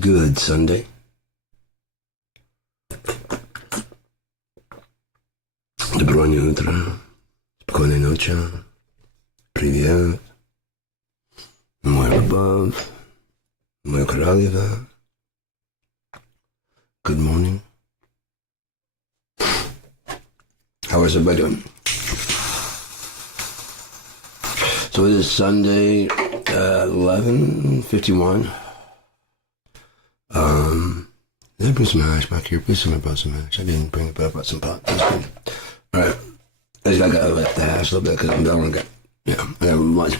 Good Sunday. Доброе утро. Спокойной ночи. Привет. Мой любовь. Моя королева. Good morning. How is everybody doing? So it is Sunday, 11:51. Did I bring some hash back here? Please tell me about some hash. I didn't bring it, but I brought some pot. That's good. All right. I gotta let the hash a little bit because I don't got. Yeah, I got much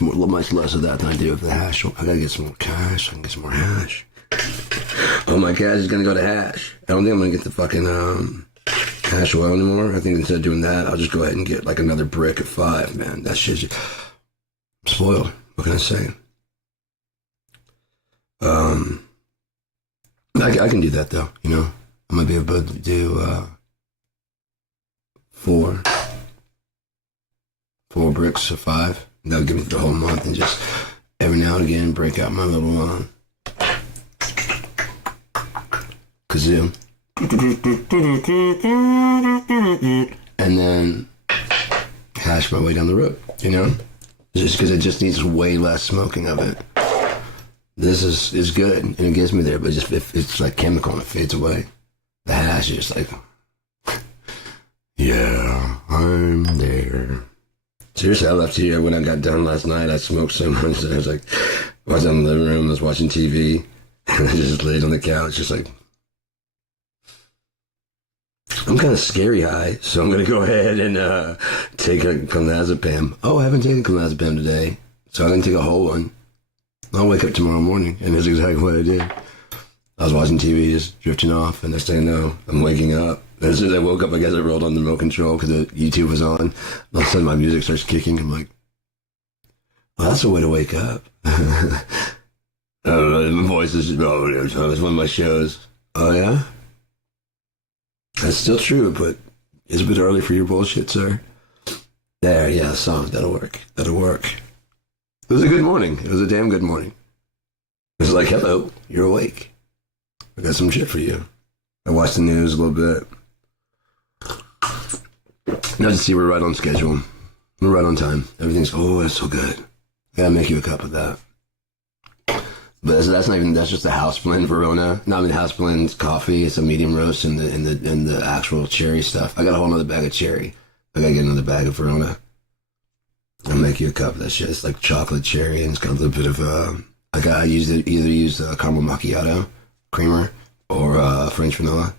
less of that than I do of the hash. So I gotta get some more cash. I can get some more hash. Oh, my cash is gonna go to hash. I don't think I'm gonna get the fucking hash oil anymore. I think instead of doing that, I'll just go ahead and get like another brick of 5. Man, that shit's spoiled. What can I say? I can do that though. You know, I might be able to do 4 bricks of 5. That'll give me the whole month, and just every now and again break out my little kazoo, and then hash my way down the road. You know, just because it just needs way less smoking of it. This is good, and it gets me there, but it's like chemical and it fades away. The hash is just like, yeah, I'm there. Seriously, I left here when I got done last night. I smoked so much that I was like, I was in the living room, I was watching TV, and I just laid on the couch, just like, I'm kind of scary high, so I'm going to go ahead and take a clonazepam. Oh, I haven't taken clonazepam today, so I'm going to take a whole one. I'll wake up tomorrow morning, and that's exactly what I did. I was watching TV, just drifting off, and next thing I know, I'm waking up. And as soon as I woke up, I guess I rolled on the remote control because the YouTube was on. All of a sudden, my music starts kicking. I'm like, well, that's a way to wake up. I don't know, my voice is, oh, it's one of my shows. Oh, yeah? That's still true, but it's a bit early for your bullshit, sir. There, yeah, song, that'll work. That'll work. It was a good morning. It was a damn good morning. It was like, hello, you're awake. I got some shit for you. I watched the news a little bit. Now to see we're right on schedule. We're right on time. Everything's, oh, it's so good. I gotta make you a cup of that. But that's not even, that's just a house blend Verona. Not even house blend coffee. It's a medium roast and the actual cherry stuff. I got a whole other bag of cherry. I gotta get another bag of Verona. I'll make you a cup of that shit. It's like chocolate cherry, and it's got a little bit of I either use caramel macchiato creamer or French vanilla.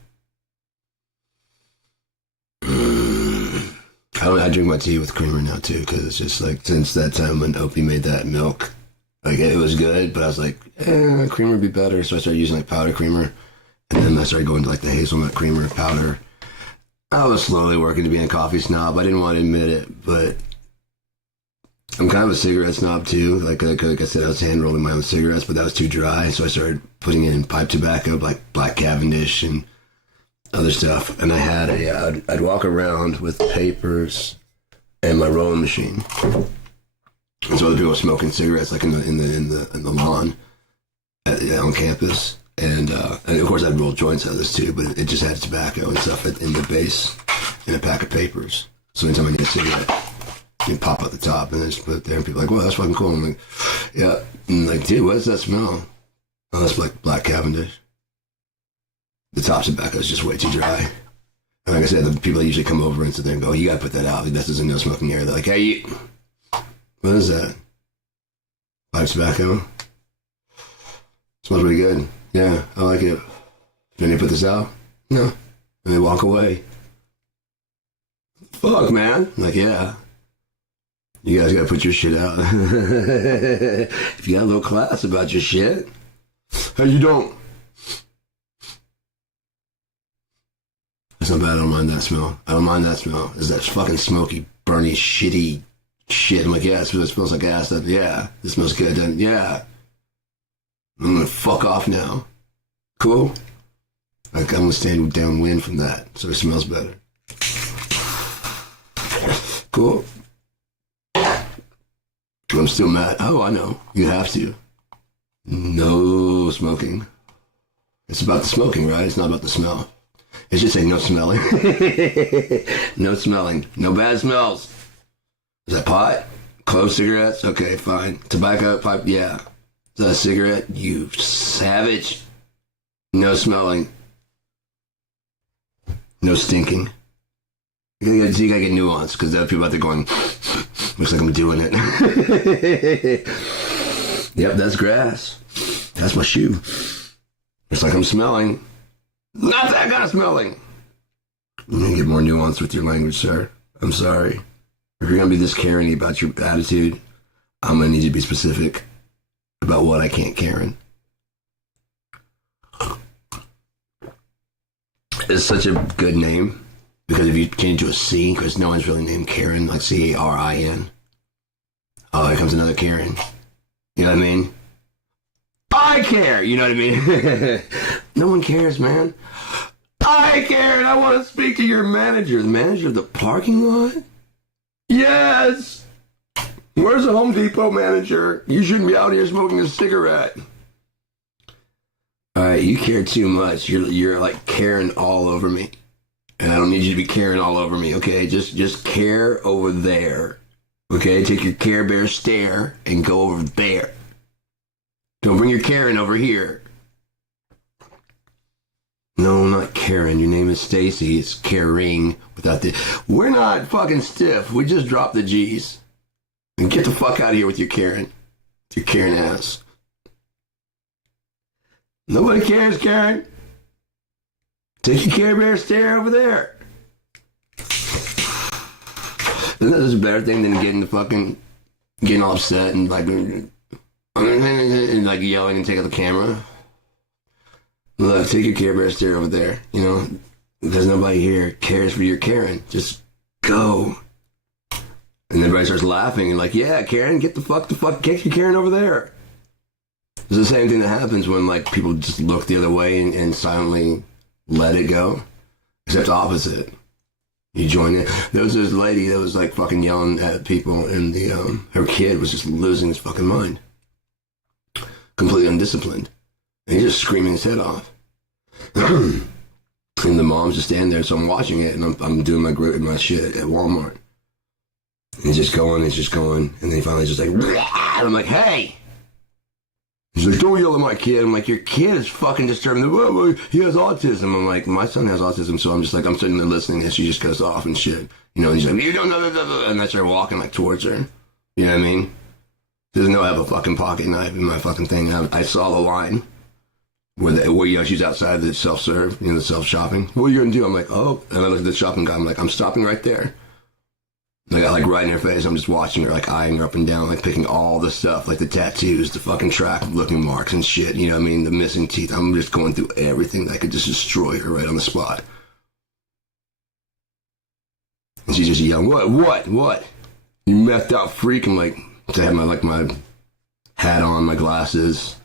I drink my tea with creamer now too, because it's just like, since that time when Opie made that milk, like it was good, but I was like, creamer would be better, so I started using like powder creamer, and then I started going to like the hazelnut creamer powder. I was slowly working to being a coffee snob. I didn't want to admit it, but I'm kind of a cigarette snob too. Like I said, I was hand rolling my own cigarettes, but that was too dry, so I started putting in pipe tobacco, like Black Cavendish and other stuff. And I had I'd walk around with papers and my rolling machine. And so other people were smoking cigarettes, like in the lawn on campus. And of course I'd roll joints out of this too, but it just had tobacco and stuff in the base and a pack of papers. So anytime I need a cigarette, you pop at the top and then just put it there, and people are like, well, that's fucking cool. I'm like, yeah. And like, dude, what does that smell? Oh, that's like Black Cavendish. The top tobacco is just way too dry. And like I said, the people that usually come over and sit there and go, you gotta put that out. This is a no smoking area. They're like, hey, what is that? Pipe tobacco? Smells pretty good. Yeah, I like it. Can they put this out? No. And they walk away. Fuck, man. I'm like, yeah. You guys gotta put your shit out. If you got a little class about your shit. Hey, you don't. That's not bad. I don't mind that smell. I don't mind that smell. It's that fucking smoky, burny, shitty shit. I'm like, yeah, it smells like ass. Yeah, this smells good. Then yeah, I'm gonna fuck off now. Cool. Like, I'm gonna stand downwind from that, so it smells better. Cool. I'm still mad. Oh, I know. You have to. No smoking. It's about the smoking, right? It's not about the smell. It should say no smelling. No smelling. No bad smells. Is that pot? Clove cigarettes? Okay, fine. Tobacco pipe? Yeah. Is that a cigarette? You savage. No smelling. No stinking. You gotta get nuance, because there are people out there going, looks like I'm doing it. Yep, that's grass. That's my shoe. It's like I'm smelling. Not that kind of smelling. You need to get more nuance with your language, sir. I'm sorry. If you're gonna be this caring about your attitude, I'm gonna need you to be specific about what I can't Karen. It's such a good name, because if you change to a C, because no one's really named Karen, like Carin. Oh, here comes another Karen. You know what I mean? I care! You know what I mean? No one cares, man. I care, and I want to speak to your manager. The manager of the parking lot? Yes! Where's the Home Depot manager? You shouldn't be out here smoking a cigarette. Alright, you care too much. You're like caring all over me. And I don't need you to be caring all over me, okay? Just care over there. Okay? Take your Care Bear stare and go over there. Don't bring your Karen over here. No, not Karen. Your name is Stacy. It's caring without the... We're not fucking stiff. We just dropped the G's. And get the fuck out of here with your Karen. With your Karen ass. Nobody cares, Karen. Take your Care Bear stare over there. Isn't that just a better thing than getting all upset and like yelling and taking the camera? Look, take your Care Bear stare over there. You know, there's nobody here cares for your Karen. Just go. And everybody starts laughing and like, yeah, Karen, get your Karen over there. It's the same thing that happens when like people just look the other way and silently let it go. Except opposite. You join in. There was this lady that was like fucking yelling at people, and her kid was just losing his fucking mind. Completely undisciplined. And he's just screaming his head off. And the mom's just standing there, so I'm watching it, and I'm doing my shit at Walmart. And he's just going, and then he finally just like, and I'm like, hey! He's like, don't yell at my kid. I'm like, your kid is fucking disturbing. He has autism. I'm like, my son has autism, so I'm just like, I'm sitting there listening, and she just goes off and shit. You know, and he's like, you don't know, and I start walking like towards her. You know what I mean? Doesn't know I have a fucking pocket knife in my fucking thing. I saw the line where you know, she's outside the self-serve, you know, the self-shopping. What are you gonna do? I'm like, oh, and I look at the shopping guy. I'm like, I'm stopping right there. And I got like right in her face. I'm just watching her, like eyeing her up and down, like picking all the stuff, like the tattoos, the fucking track-looking marks and shit. You know what I mean? The missing teeth. I'm just going through everything that could just destroy her right on the spot. And she's just yelling, what? You methed out freak. I'm like, so I had my hat on, my glasses,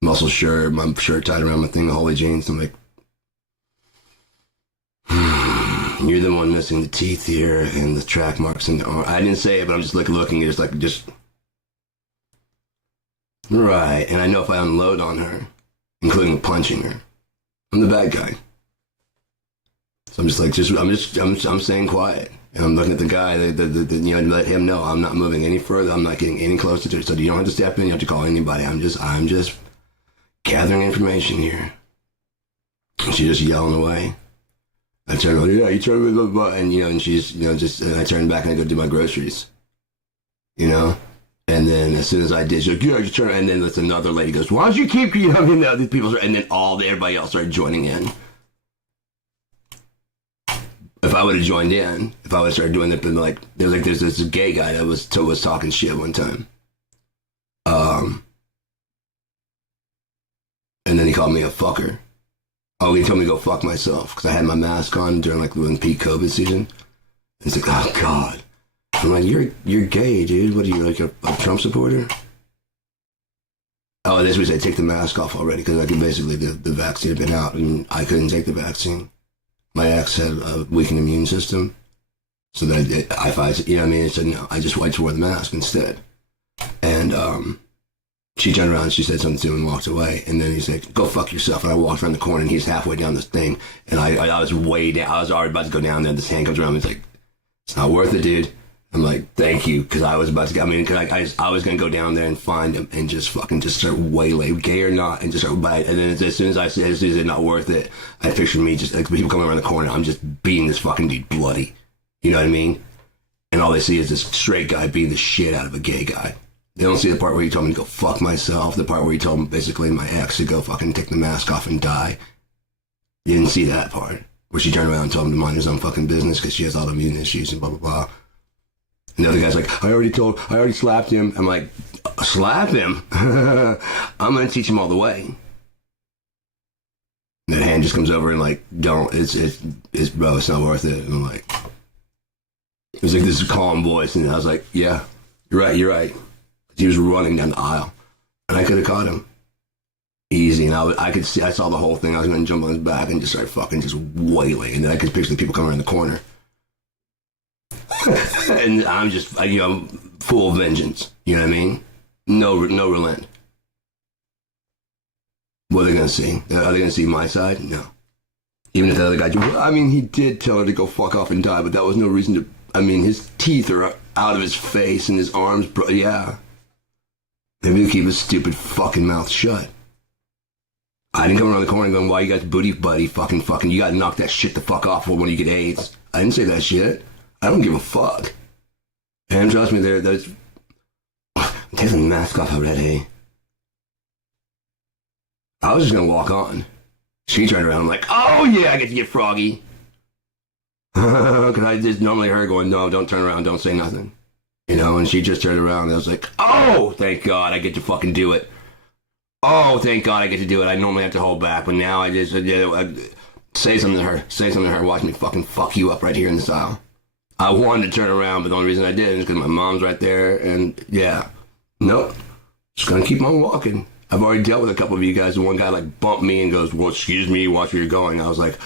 muscle shirt, my shirt tied around my thing, the holy jeans. I'm like, you're the one missing the teeth here and the track marks in the arm. I didn't say it, but I'm just like looking, just right. And I know if I unload on her, including punching her, I'm the bad guy. So I'm just like, I'm staying quiet. And I'm looking at the guy, you know, let him know I'm not moving any further. I'm not getting any closer to it. So you don't have to step in. You don't have to call anybody. I'm just gathering information here. And she's just yelling away. I turn around, yeah, you turn me, blah, blah, blah. And, you know, and she's, you know, and I turn back and I go do my groceries. You know? And then as soon as I did, she's like, yeah, you turn, and then another lady goes, why don't you keep, you know, these people, and then everybody else started joining in. If I would have joined in, if I would have started doing it, but like, there's this gay guy that was talking shit one time. And then he called me a fucker. Oh, he told me to go fuck myself because I had my mask on during like when peak COVID season. And he's like, oh God. I'm like, you're gay, dude. What are you, like a Trump supporter? Oh, that's what he said, take the mask off already because I could basically, the vaccine had been out and I couldn't take the vaccine. My ex had a weakened immune system. So that if I, you know what I mean? He said, no, I just wore the mask instead. And She turned around and she said something to him and walked away. And then he's like, go fuck yourself. And I walked around the corner and he's halfway down this thing. And I was way down. I was already about to go down there. This hand comes around and he's like, it's not worth it, dude. I'm like, thank you. Because I was about to, cause I was going to go down there and find him and just fucking just start waylaying, gay or not, and just start biting. And then as soon as I said, it's not worth it, I pictured me just, like, people coming around the corner. I'm just beating this fucking dude bloody. You know what I mean? And all they see is this straight guy beating the shit out of a gay guy. They don't see the part where he told me to go fuck myself, the part where he told me, basically, my ex to go fucking take the mask off and die. You didn't see that part, where she turned around and told him to mind his own fucking business because she has autoimmune issues and blah, blah, blah. And the other guy's like, I already slapped him. I'm like, slap him? I'm going to teach him all the way. And that hand just comes over and like, don't, bro, it's not worth it. And I'm like, it was like this calm voice. And I was like, yeah, you're right. He was running down the aisle, and I could have caught him easy. And I saw the whole thing. I was going to jump on his back and just start fucking just wailing. And then I could picture the people coming around the corner, and I'm just, full of vengeance. You know what I mean? No relent. What are they going to see? Are they going to see my side? No. Even if the other guy, he did tell her to go fuck off and die, but that was no reason to. His teeth are out of his face and his arms, yeah. Maybe to keep his stupid fucking mouth shut. I didn't come around the corner going, why you guys booty buddy fucking, you gotta knock that shit the fuck off when you get AIDS. I didn't say that shit. I don't give a fuck. And trust me, there's... I'm taking the mask off already. I was just gonna walk on. She turned around, I'm like, oh yeah, I get to get froggy. Because I just normally her going, no, don't turn around, don't say nothing. And she just turned around and I was like, oh, thank God I get to fucking do it. Oh, thank God I get to do it. I normally have to hold back, but now I just say something to her. Say something to her. Watch me fucking fuck you up right here in this aisle. I wanted to turn around, but the only reason I didn't is because my mom's right there. And yeah, nope. Just gonna keep on walking. I've already dealt with a couple of you guys. One guy like bumped me and goes, well, excuse me, watch where you're going. I was like,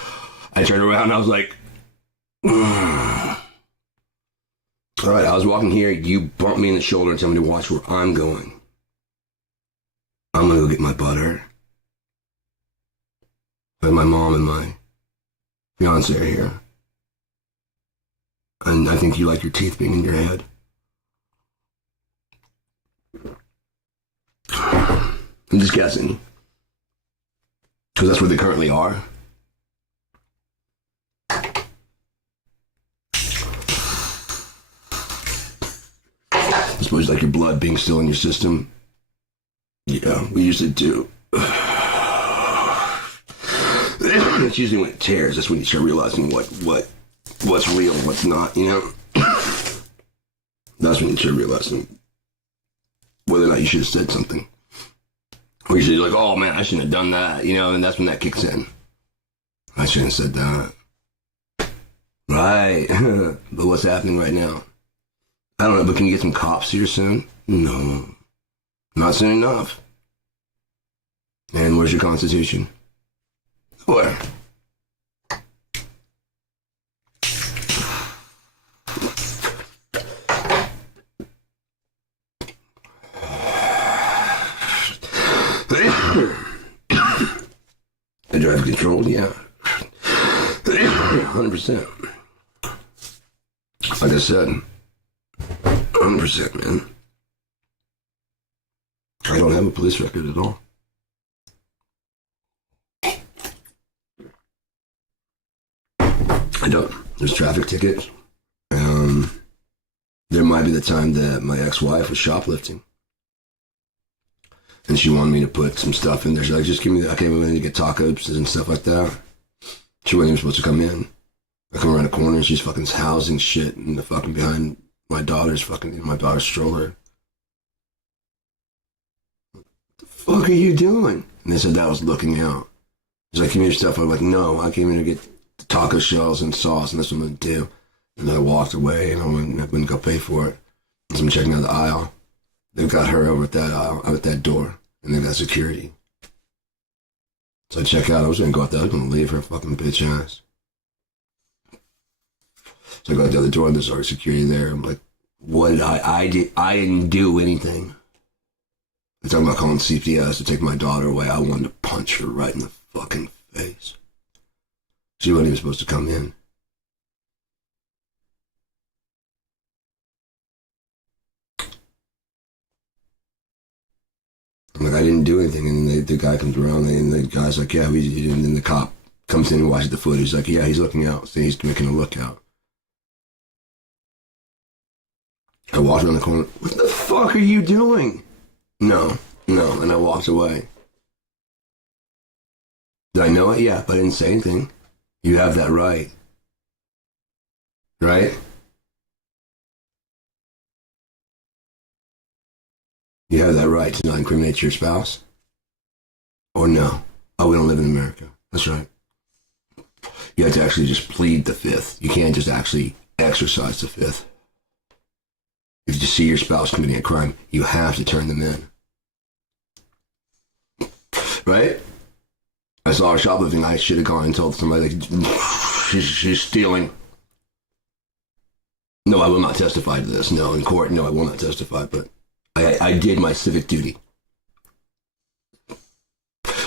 I turned around and I was like, all right, I was walking here, you bumped me in the shoulder and tell me to watch where I'm going. I'm going to go get my butter. But my mom and my fiance are here. And I think you like your teeth being in your head. I'm just guessing. Because that's where they currently are. I suppose like your blood being still in your system. Yeah, we usually do. It's usually when it tears. That's when you start realizing what's real and what's not. That's when you start realizing whether or not you should have said something. Or you're like, oh man, I shouldn't have done that. And that's when that kicks in. I shouldn't have said that. Right. But what's happening right now? I don't know, but can you get some cops here soon? No. Not soon enough. And where's your Constitution? Where? The drive control, yeah. 100%. Like I said, 100%, man. I don't have a police record at all. I don't. There's traffic tickets. There might be the time that my ex-wife was shoplifting. And she wanted me to put some stuff in there. She's like, just give me that. Okay, we need to get tacos and stuff like that. She wasn't even supposed to come in. I come around the corner and she's fucking housing shit in the fucking behind my daughter's stroller. What the fuck are you doing? And they said that I was looking out. She's like, give me your stuff. I'm like, no, I came in to get taco shells and sauce and that's what I'm going to do. And then I walked away and I wouldn't go pay for it. So I'm checking out the aisle. They've got her over at that aisle, out at that door, and they've got security. So I check out. I was going to go out there. I was going to leave her fucking bitch ass. So I go out the other door and there's already security there. I'm like, what did I didn't do anything. They're talking about calling CPS to take my daughter away. I wanted to punch her right in the fucking face. She wasn't even supposed to come in. I'm like, I didn't do anything. And then the guy comes around, and the guy's like, yeah, and then the cop comes in and watches the footage. He's like, yeah, he's looking out. So he's making a lookout. I walked around the corner. What the fuck are you doing? No. And I walked away. Did I know it? Yeah, but I didn't say anything. You have that right. Right? You have that right to not incriminate your spouse? Or no? Oh, we don't live in America. That's right. You have to actually just plead the fifth. You can't just actually exercise the fifth. If you see your spouse committing a crime, you have to turn them in. Right? I saw her shoplifting. I should have gone and told somebody, like, she's stealing. No, I will not testify to this. No, in court, no, I will not testify. But I did my civic duty.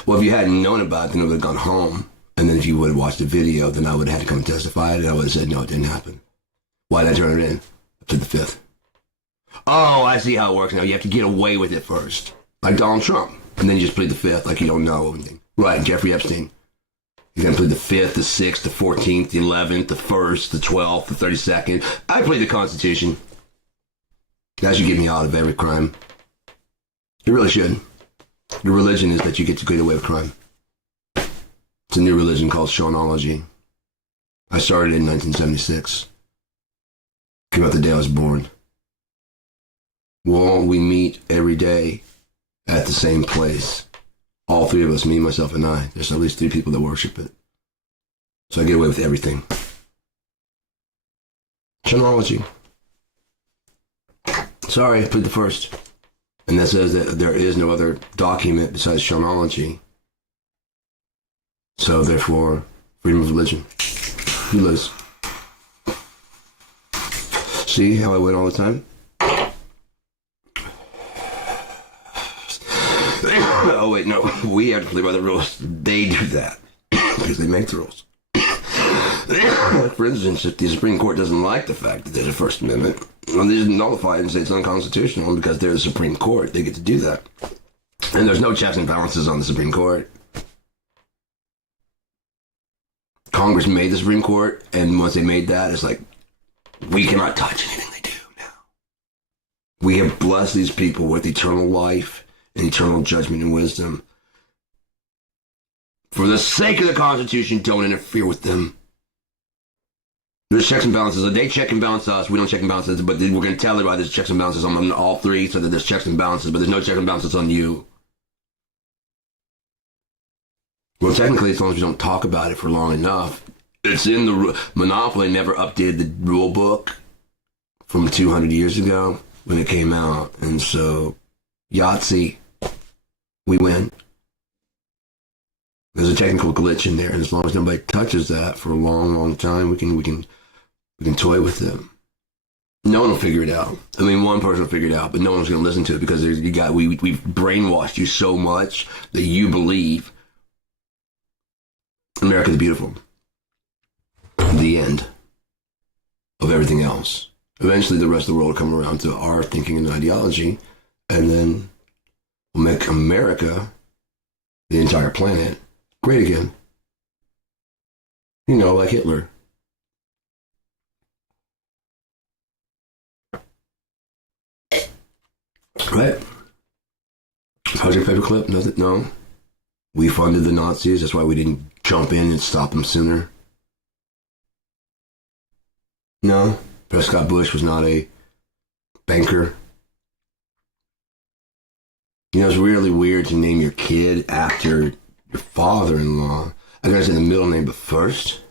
Well, if you hadn't known about it, then I would have gone home. And then if you would have watched the video, then I would have had to come and testify. And I would have said, no, it didn't happen. Why did I turn it in? Up to the fifth. Oh, I see how it works now. You have to get away with it first. Like Donald Trump. And then you just plead the fifth like you don't know anything. Right, Jeffrey Epstein. You're going to plead the 5th, the 6th, the 14th, the 11th, the 1st, the 12th, the 32nd. I plead the Constitution. That should get me out of every crime. It really should. The religion is that you get to get away with crime. It's a new religion called Shawnology. I started in 1976. Came out the day I was born. Well, we meet every day at the same place. All three of us, me, myself, and I. There's at least 3 people that worship it. So I get away with everything. Shawnology. Sorry, I plead the first. And that says that there is no other document besides Shawnology. So therefore, freedom of religion. You lose. See how I win all the time? Oh, wait, no. We have to play by the rules. They do that. Because they make the rules. Like, for instance, if the Supreme Court doesn't like the fact that there's a First Amendment, well, they just nullify it and say it's unconstitutional because they're the Supreme Court. They get to do that. And there's no checks and balances on the Supreme Court. Congress made the Supreme Court, and once they made that, it's like, we cannot touch anything they do now. We have blessed these people with eternal life and eternal judgment and wisdom. For the sake of the Constitution, don't interfere with them. There's checks and balances. They check and balance us. We don't check and balance us, but we're going to tell everybody there's checks and balances on all 3 so that there's checks and balances, but there's no checks and balances on you. Well, technically, as long as we don't talk about it for long enough, it's in the... Monopoly never updated the rule book from 200 years ago when it came out, and so Yahtzee, we win. There's a technical glitch in there, and as long as nobody touches that for a long, long time, we can toy with them. No one will figure it out. I mean, one person will figure it out, but no one's going to listen to it because we've brainwashed you so much that you believe America the Beautiful. The end of everything else. Eventually, the rest of the world will come around to our thinking and ideology, and then we'll make America, the entire planet, great again. You know, like Hitler. Right? Project Paperclip? Nothing? No. We funded the Nazis. That's why we didn't jump in and stop them sooner. No. Prescott Bush was not a banker. You know, it's really weird to name your kid after your father-in-law. I gotta say the middle name, but first.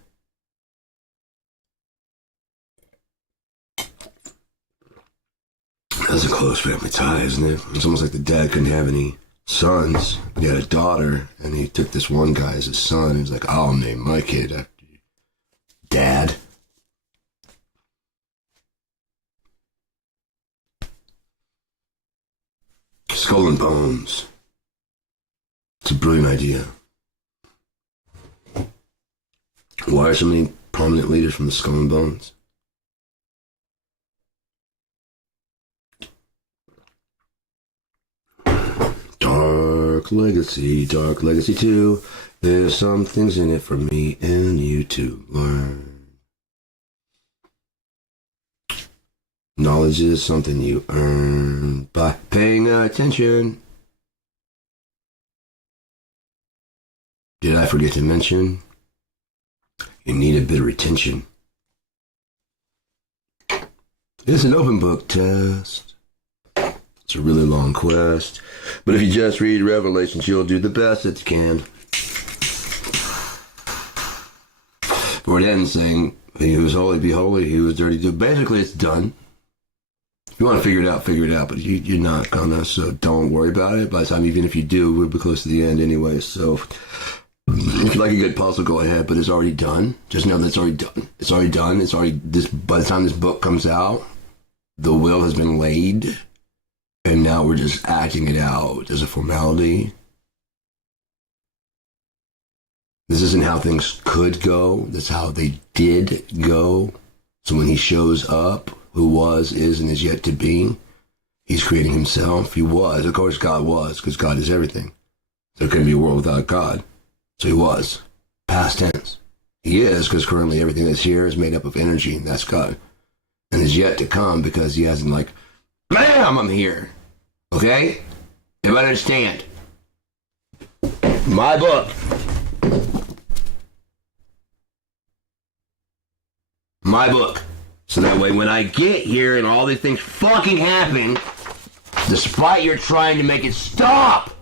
That's a close family tie, isn't it? It's almost like the dad couldn't have any sons. He had a daughter, and he took this one guy as his son. He was like, I'll name my kid after you, Dad. Skull and Bones. It's a brilliant idea. Why are so many prominent leaders from the Skull and Bones? Dark Legacy 2. There's some things in it for me and you to learn. Knowledge is something you earn by paying attention. Did I forget to mention? You need a bit of retention. It's an open book test. It's a really long quest. But if you just read Revelations, you'll do the best that you can. For it ends saying, he who is holy, be holy. He who is dirty, do. Basically, it's done. If you want to figure it out, figure it out. But you're not gonna, so don't worry about it. By the time, even if you do, we'll be close to the end anyway. So if you like a good puzzle, go ahead. But it's already done. Just know that it's already done. It's already done. It's already this. By the time this book comes out, the will has been laid. And now we're just acting it out as a formality. This isn't how things could go. This is how they did go. So when he shows up, who was, is, and is yet to be, he's creating himself. He was. Of course, God was, because God is everything. There couldn't be a world without God. So he was. Past tense. He is, because currently everything that's here is made up of energy, and that's God. And is yet to come, because he hasn't like, bam, I'm here. Okay? Everybody understand? My book. My book. So that way when I get here and all these things fucking happen, despite your trying to make it stop,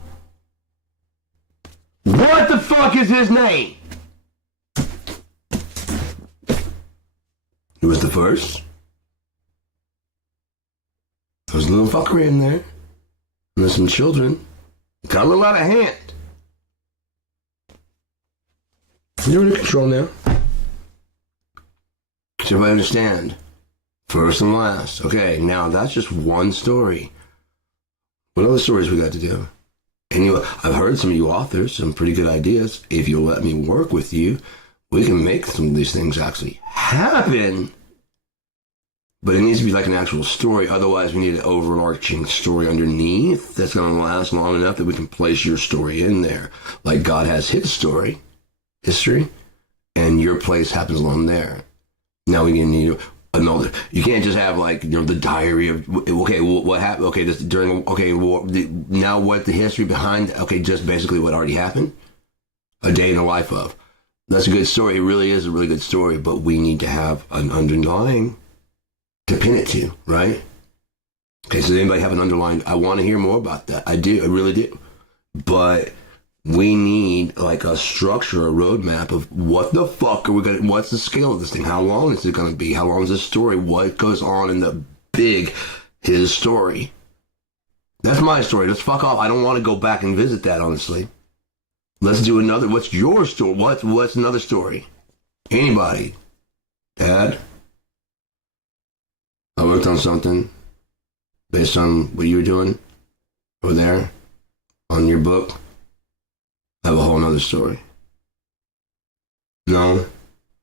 what the fuck is his name? Who was the first? There was a little fuckery in there. And there's some children. Got a little out of hand. You're under control now. Does everybody understand? First and last. Okay, now that's just one story. What other stories we got to do? And I've heard some of you authors, some pretty good ideas. If you'll let me work with you, we can make some of these things actually happen. But it needs to be like an actual story. Otherwise, we need an overarching story underneath that's going to last long enough that we can place your story in there. Like God has his story, history, and your place happens along there. Now we need another. You can't just have like the diary of okay, what happened? Okay, this during now what the history behind? Okay, just basically what already happened. A day in the life of. That's a good story. It really is a really good story. But we need to have an underlying to pin it to, right? Okay, so does anybody have an underlying? I want to hear more about that. I do. I really do. But we need like a structure, a roadmap of what the fuck are we going to, what's the scale of this thing? How long is it going to be? How long is this story? What goes on in the big, his story? That's my story. Let's fuck off. I don't want to go back and visit that, honestly. Let's do another. What's your story? What's another story? Anybody? Dad? I worked on something based on what you were doing over there on your book. I have a whole nother story. No,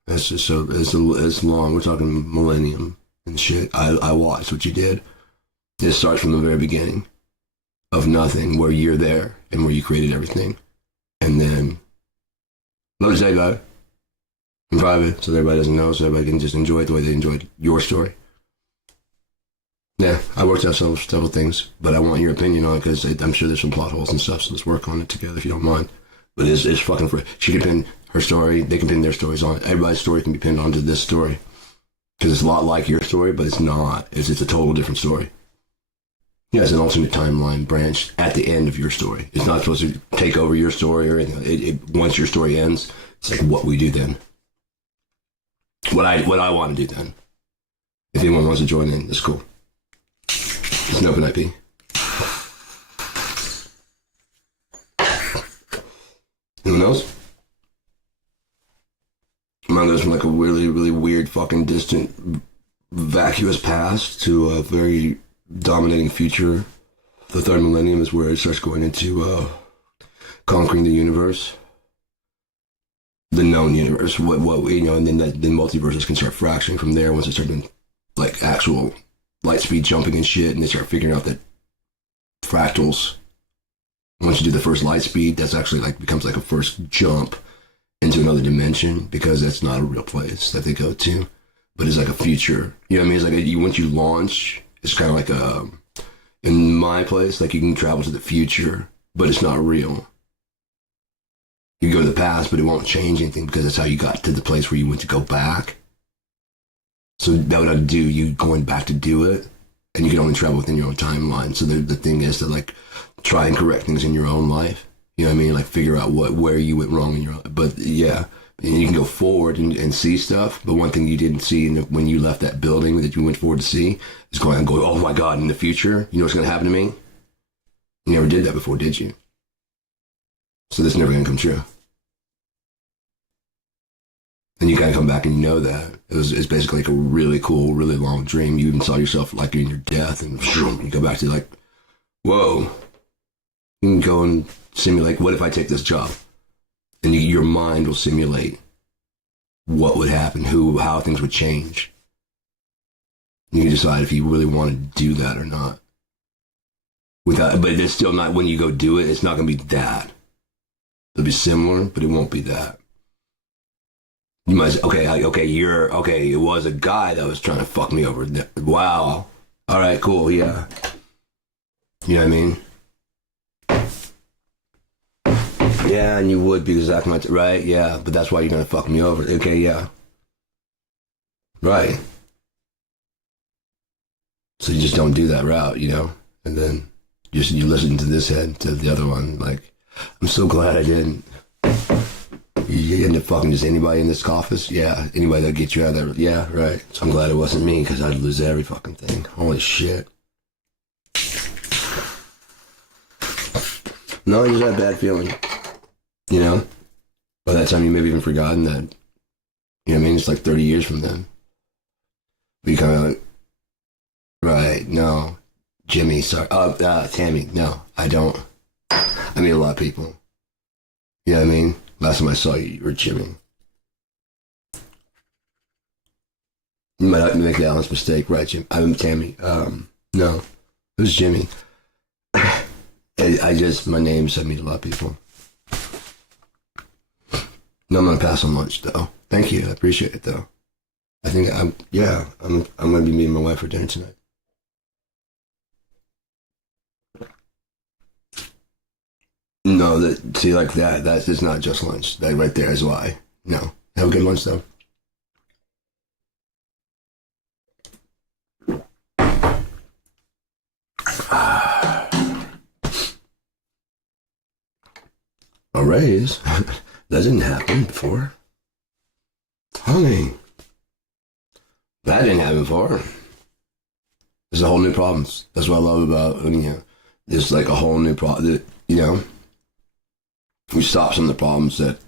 that's just so it's long. We're talking millennium and shit. I watched what you did. It starts from the very beginning of nothing, where you're there and where you created everything, and then love to say about it in private, so everybody doesn't know, so everybody can just enjoy it the way they enjoyed your story. Yeah, I worked out several things, but I want your opinion on it because I'm sure there's some plot holes and stuff, so let's work on it together if you don't mind. But it's fucking free. She can pin her story, they can pin their stories on it. Everybody's story can be pinned onto this story because it's a lot like your story, but it's not. It's a total different story. Yeah, it's an alternate timeline branch at the end of your story. It's not supposed to take over your story or anything. Once your story ends, it's like what we do then. What I want to do then. If anyone wants to join in, it's cool. It's an open IP. Anyone else? Mine goes from like a really, really weird, fucking distant, vacuous past to a very dominating future The third millennium is where it starts going into conquering the universe, the known universe. What you know, and then the multiverses can start fracturing from there once it starts doing like actual light speed jumping and shit, and they start figuring out that fractals. Once you do the first light speed, that's actually like becomes like a first jump into another dimension because that's not a real place that they go to, but it's like a future. You know what I mean? It's like once you launch, it's kind of like in my place, like you can travel to the future, but it's not real. You can go to the past, but it won't change anything because that's how you got to the place where you went to go back. So that would do you going back to do it, and you can only travel within your own timeline. So the thing is to like try and correct things in your own life. You know what I mean? Like figure out where you went wrong in your life. But yeah, and you can go forward and see stuff. But one thing you didn't see when you left that building that you went forward to see is going and go, oh my God, in the future, you know what's going to happen to me? You never did that before, did you? So this is never going to come true. And you gotta come back and you know that. It's basically like a really cool, really long dream. You even saw yourself like in your death and you go back to like, whoa. You can go and simulate, what if I take this job? And your mind will simulate what would happen, how things would change. And you decide if you really want to do that or not. But it's still not, when you go do it, it's not gonna be that. It'll be similar, but it won't be that. You might say, okay, it was a guy that was trying to fuck me over. Wow. All right, cool, yeah. You know what I mean? Yeah, and you would be exactly right, yeah, but that's why you're going to fuck me over. Okay, yeah. Right. So you just don't do that route, you know? And then you listen to this head, to the other one, like, I'm so glad I didn't. You end up fucking just anybody in this office? Yeah. Anybody that gets you out of there? Yeah, right. So I'm glad it wasn't me because I'd lose every fucking thing. Holy shit. No, you just had a bad feeling. You know? By that time you may have even forgotten that. You know what I mean? It's like 30 years from then. But you kind of like, right, no. Jimmy, sorry. Tammy, no, I don't. I meet a lot of people. You know what I mean? Last time I saw you, you were Jimmy. You might make the honest mistake, right, Jim? I'm Tammy. No, it was Jimmy. My name, so I meet a lot of people. No, I'm gonna pass on lunch though. Thank you, I appreciate it though. I think I'm gonna be meeting my wife for dinner tonight. No, that's just not just lunch. That right there is why. No. Have a good lunch though. A raise? That didn't happen before. Honey. That didn't happen before. There's a whole new problems. That's what I love about, there's like a whole new problem, we stop some of the problems that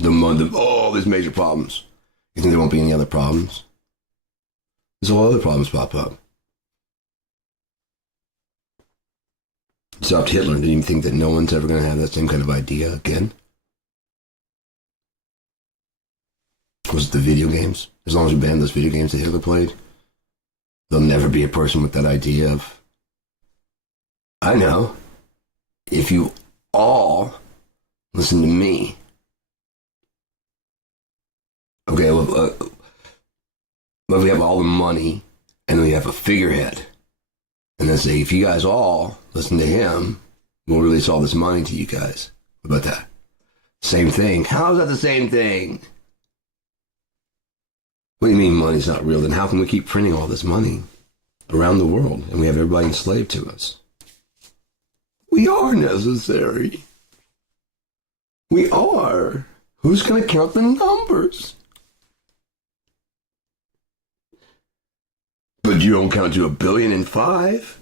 there's major problems. You think there won't be any other problems? There's all other problems pop up. You stopped Hitler and didn't even think that no one's ever going to have that same kind of idea again. Was it the video games? As long as we ban those video games that Hitler played, there'll never be a person with that idea of, I know, if you all listen to me. Okay, well, we have all the money, and we have a figurehead. And then say, if you guys all listen to him, we'll release all this money to you guys. What about that? Same thing. How is that the same thing? What do you mean money's not real? Then how can we keep printing all this money around the world, and we have everybody enslaved to us? We are necessary. We are. Who's going to count the numbers? But you don't count to 1,000,000,005.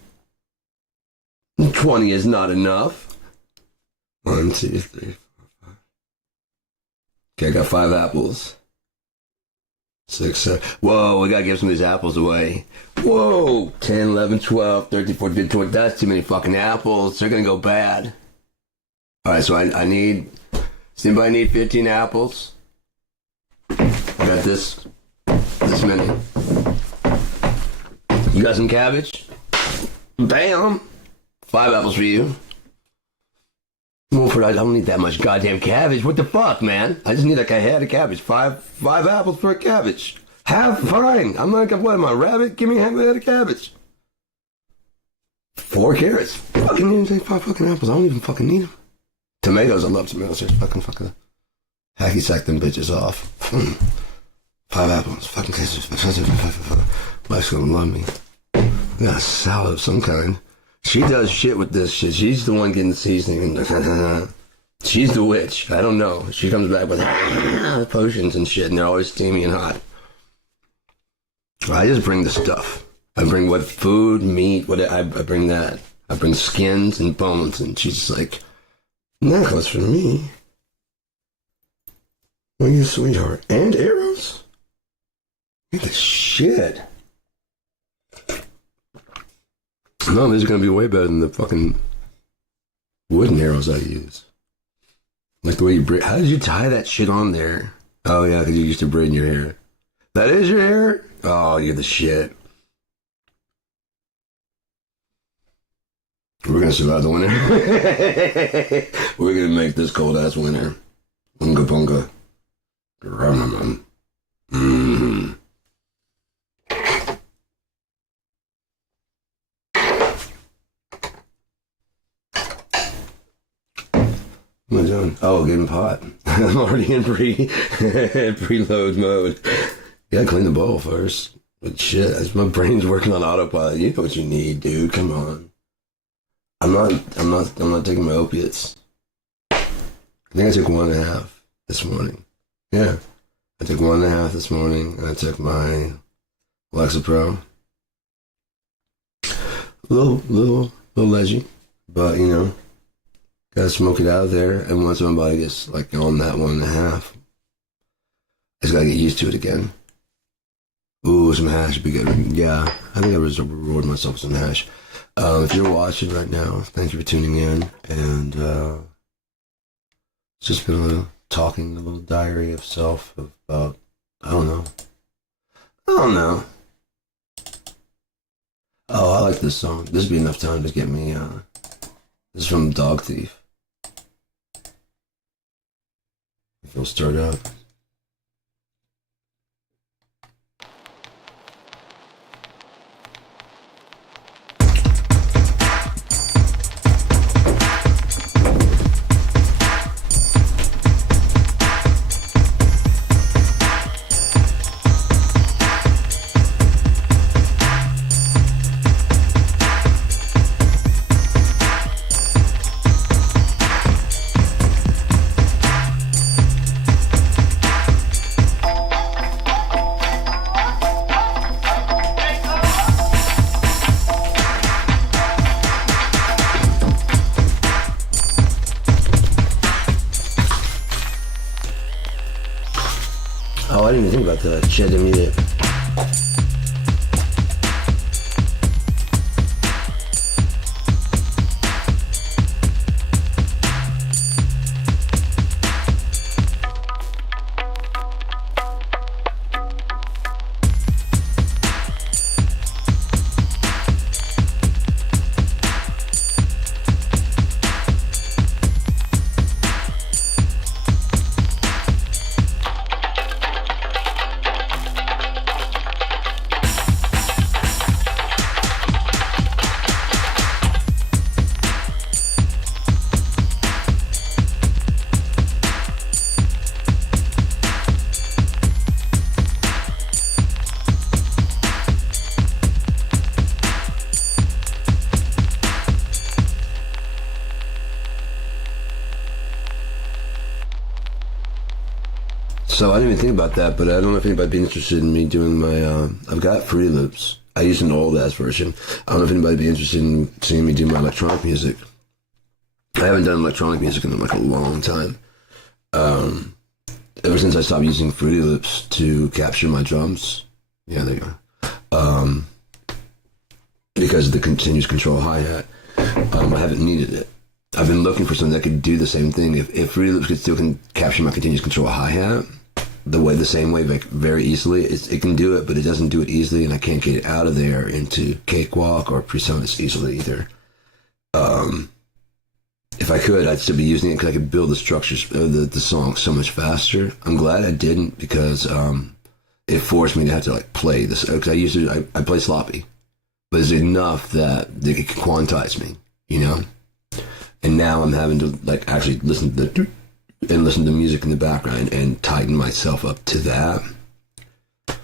20 is not enough. 1, 2, 3, 4, 5. Okay, I got 5 apples. 6, 7. Whoa, we gotta give some of these apples away. Whoa, 10, 11, 12, 13, 14, 15, 20. That's too many fucking apples. They're gonna go bad. All right, so I need. Does anybody need 15 apples? I got this many. You got some cabbage? Bam! 5 apples for you. Wilford, I don't need that much goddamn cabbage. What the fuck, man? I just need like a head of cabbage. Five apples for a cabbage. Half fine. I'm like, what am I, a rabbit? Give me a head of cabbage. 4 carrots. Fucking need to take 5 fucking apples. I don't even fucking need them. Tomatoes, I love tomatoes. Just fucking hacky sack them bitches off. 5 apples. Fucking tastes. Wife's gonna love me. I got a salad of some kind. She does shit with this shit. She's the one getting the seasoning. She's the witch. I don't know. She comes back with potions and shit, and they're always steamy and hot. I just bring the stuff. I bring what food, meat, what I bring that. I bring skins and bones, and she's just like, necklace for me. Oh, you sweetheart. And arrows? Look at this shit. No, these are going to be way better than the fucking wooden arrows I use. Like the way you braid. How did you tie that shit on there? Oh, yeah, because you used to braid your hair. That is your hair? Oh, you're the shit. We're going to survive the winter. We're going to make this cold-ass winter. Bunga bunga. Mmm. What am I doing? Oh, getting pot. I'm already in preload mode. You gotta clean the bowl first. But shit, my brain's working on autopilot. You know what you need, dude. Come on. I'm not taking my opiates. I think I took 1.5 this morning. Yeah. I took 1.5 this morning, and I took my Lexapro. A little ledgy, but you know. Gotta smoke it out of there, and once my body gets like on that 1.5, I just gotta get used to it again. Ooh, some hash would be good. Yeah, I think I reward myself with some hash. If you're watching right now, thank you for tuning in, and it's just been a little diary of self about, I don't know. Oh, I like this song. This would be enough time to get me, this is from Dog Thief. If you'll start up. Oh, I didn't even think about that. Shit, I didn't need it. So I didn't even think about that, but I don't know if anybody'd be interested in me doing my, I've got Fruity Loops. I use an old ass version. I don't know if anybody'd be interested in seeing me do my electronic music. I haven't done electronic music in like a long time. ever since I stopped using Fruity Loops to capture my drums, yeah, there you go. Because of the continuous control hi-hat, I haven't needed it. I've been looking for something that could do the same thing. If Fruity Loops could still capture my continuous control hi-hat the same way, like very easily, it can do it, but it doesn't do it easily, and I can't get it out of there into Cakewalk or Presonus easily either. If I could, I'd still be using it because I could build the structures of the song so much faster. I'm glad I didn't because it forced me to have to like play this. Because I play sloppy, but it's enough that it can quantize me, you know. And now I'm having to like actually listen to the music in the background and tighten myself up to that. It's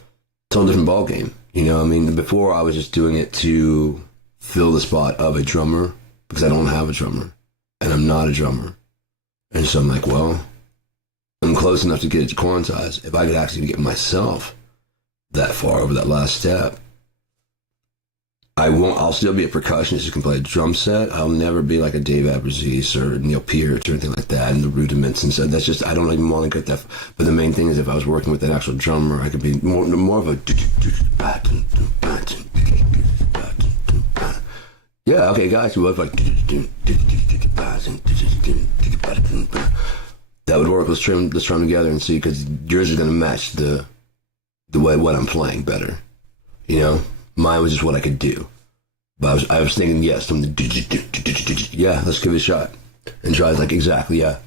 a whole different ball game, you know. I mean, before I was just doing it to fill the spot of a drummer because I don't have a drummer. And I'm not a drummer. And so I'm like, well, I'm close enough to get it to quantize. If I could actually get myself that far over that last step, I'll still be a percussionist who can play a drum set. I'll never be like a Dave Abruzzese or Neil Peart or anything like that, and the rudiments and so that's just, I don't even want to get that. But the main thing is if I was working with an actual drummer, I could be more of a yeah, okay, guys, what if like that would work? Let's try them together and see, because yours is going to match the way what I'm playing better. You know, mine was just what I could do, but I was thinking, yes, yeah, let's give it a shot and try like exactly, yeah.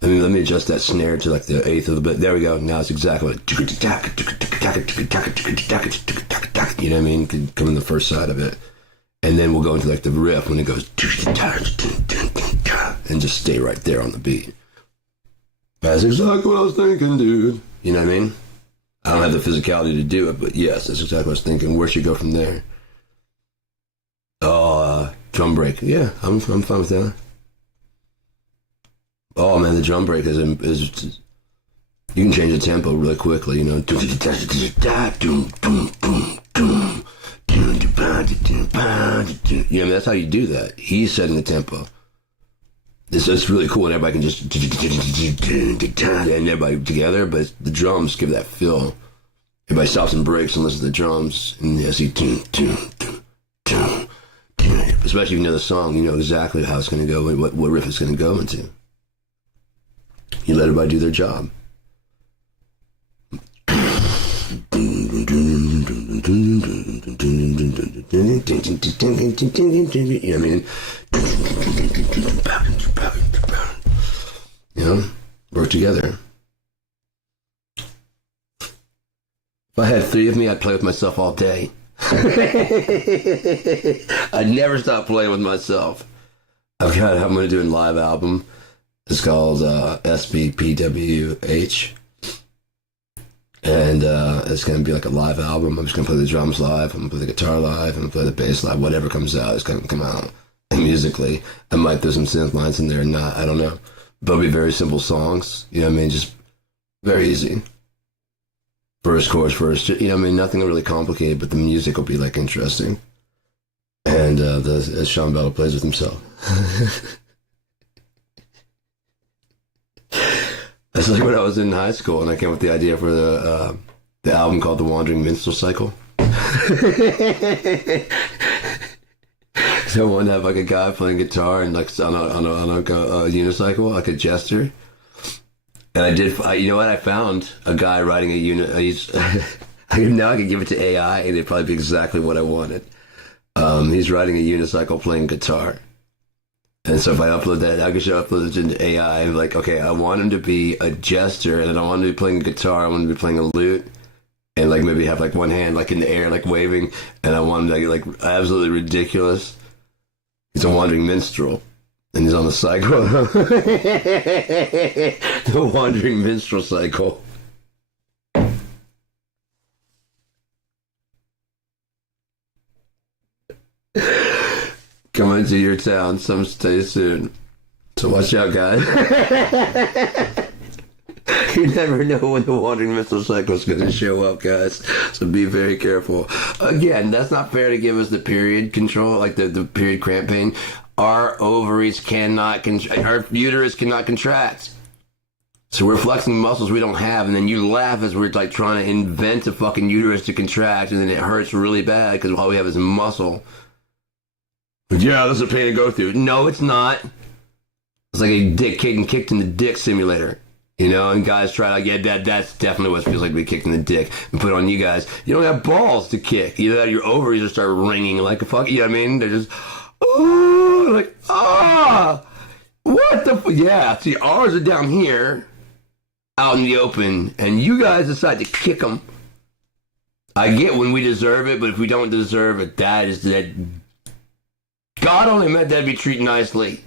Let me adjust that snare to like the eighth of the bit. There we go. Now it's exactly what, you know what I mean? Could come in the first side of it. And then we'll go into like the riff when it goes and just stay right there on the beat. That's exactly what I was thinking, dude. You know what I mean? I don't have the physicality to do it, but yes, that's exactly what I was thinking. Where should you go from there? Oh, drum break. Yeah, I'm fine with that. Oh man, the drum break is you can change the tempo really quickly, you know. Yeah, I mean, that's how you do that. He's setting the tempo. It's really cool, and everybody can just and everybody together, but the drums give that feel. Everybody stops and breaks and listens to the drums, and you see, especially if you know the song, you know exactly how it's going to go and what riff it's going to go into. You let everybody do their job. You know what I mean? You know, work together. If I had three of me, I'd play with myself all day. I'd never stop playing with myself. I'm going to do a live album. It's called SBPWH. And it's going to be like a live album. I'm just going to play the drums live. I'm going to play the guitar live. I'm going to play the bass live. Whatever comes out is going to come out. And musically, I might throw some synth lines in there or not. I don't know. But it'll be very simple songs. You know what I mean? Just very easy. Verse, chorus, verse. You know what I mean? Nothing really complicated, but the music will be like interesting. And as Sean Bell plays with himself. That's like when I was in high school and I came up with the idea for the album called The Wandering Minstrel Cycle. So I wanted to have like a guy playing guitar and like on a unicycle, like a jester. And you know what? I found a guy riding a now I can give it to AI and it'd probably be exactly what I wanted. He's riding a unicycle playing guitar. And so if I upload that, I can upload it into AI. I'm like, okay, I want him to be a jester, and I don't want him to be playing a guitar. I want him to be playing a lute, and like maybe have like one hand like in the air, like waving. And I want him to like absolutely ridiculous. He's a wandering minstrel, and he's on the cycle, the wandering minstrel cycle. Coming to your town someday soon. So watch out, guys. You never know when the wandering minstrel cycle is going to show up, guys. So be very careful. Again, that's not fair to give us the period control, like the period cramp pain. Our ovaries cannot, our uterus cannot contract. So we're flexing muscles we don't have, and then you laugh as we're like trying to invent a fucking uterus to contract, and then it hurts really bad because all we have is muscle. Yeah, this is a pain to go through. No, it's not. It's like a dick getting kicked in the dick simulator. You know, and guys try like, yeah, that's definitely what it feels like to be kicked in the dick. And put it on you guys. You don't have balls to kick. Either that or your ovaries will start ringing like a fuck. You know what I mean? They're just, oh, like, ah, what the yeah. See, ours are down here, out in the open, and you guys decide to kick them. I get when we deserve it, but if we don't deserve it, that God only meant that to be treated nicely.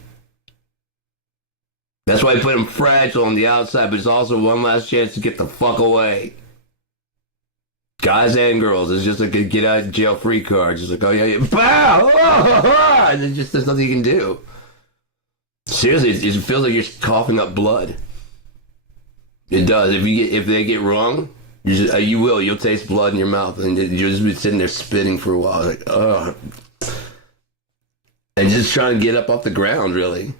That's why I put them fragile on the outside, but it's also one last chance to get the fuck away. Guys and girls, it's just like a get out of jail free card. Just like, oh yeah, bow, and there's nothing you can do. Seriously, it feels like you're coughing up blood. It does. If they get wrong, you'll taste blood in your mouth, and you'll just be sitting there spitting for a while, like, ugh. And just trying to get up off the ground, really.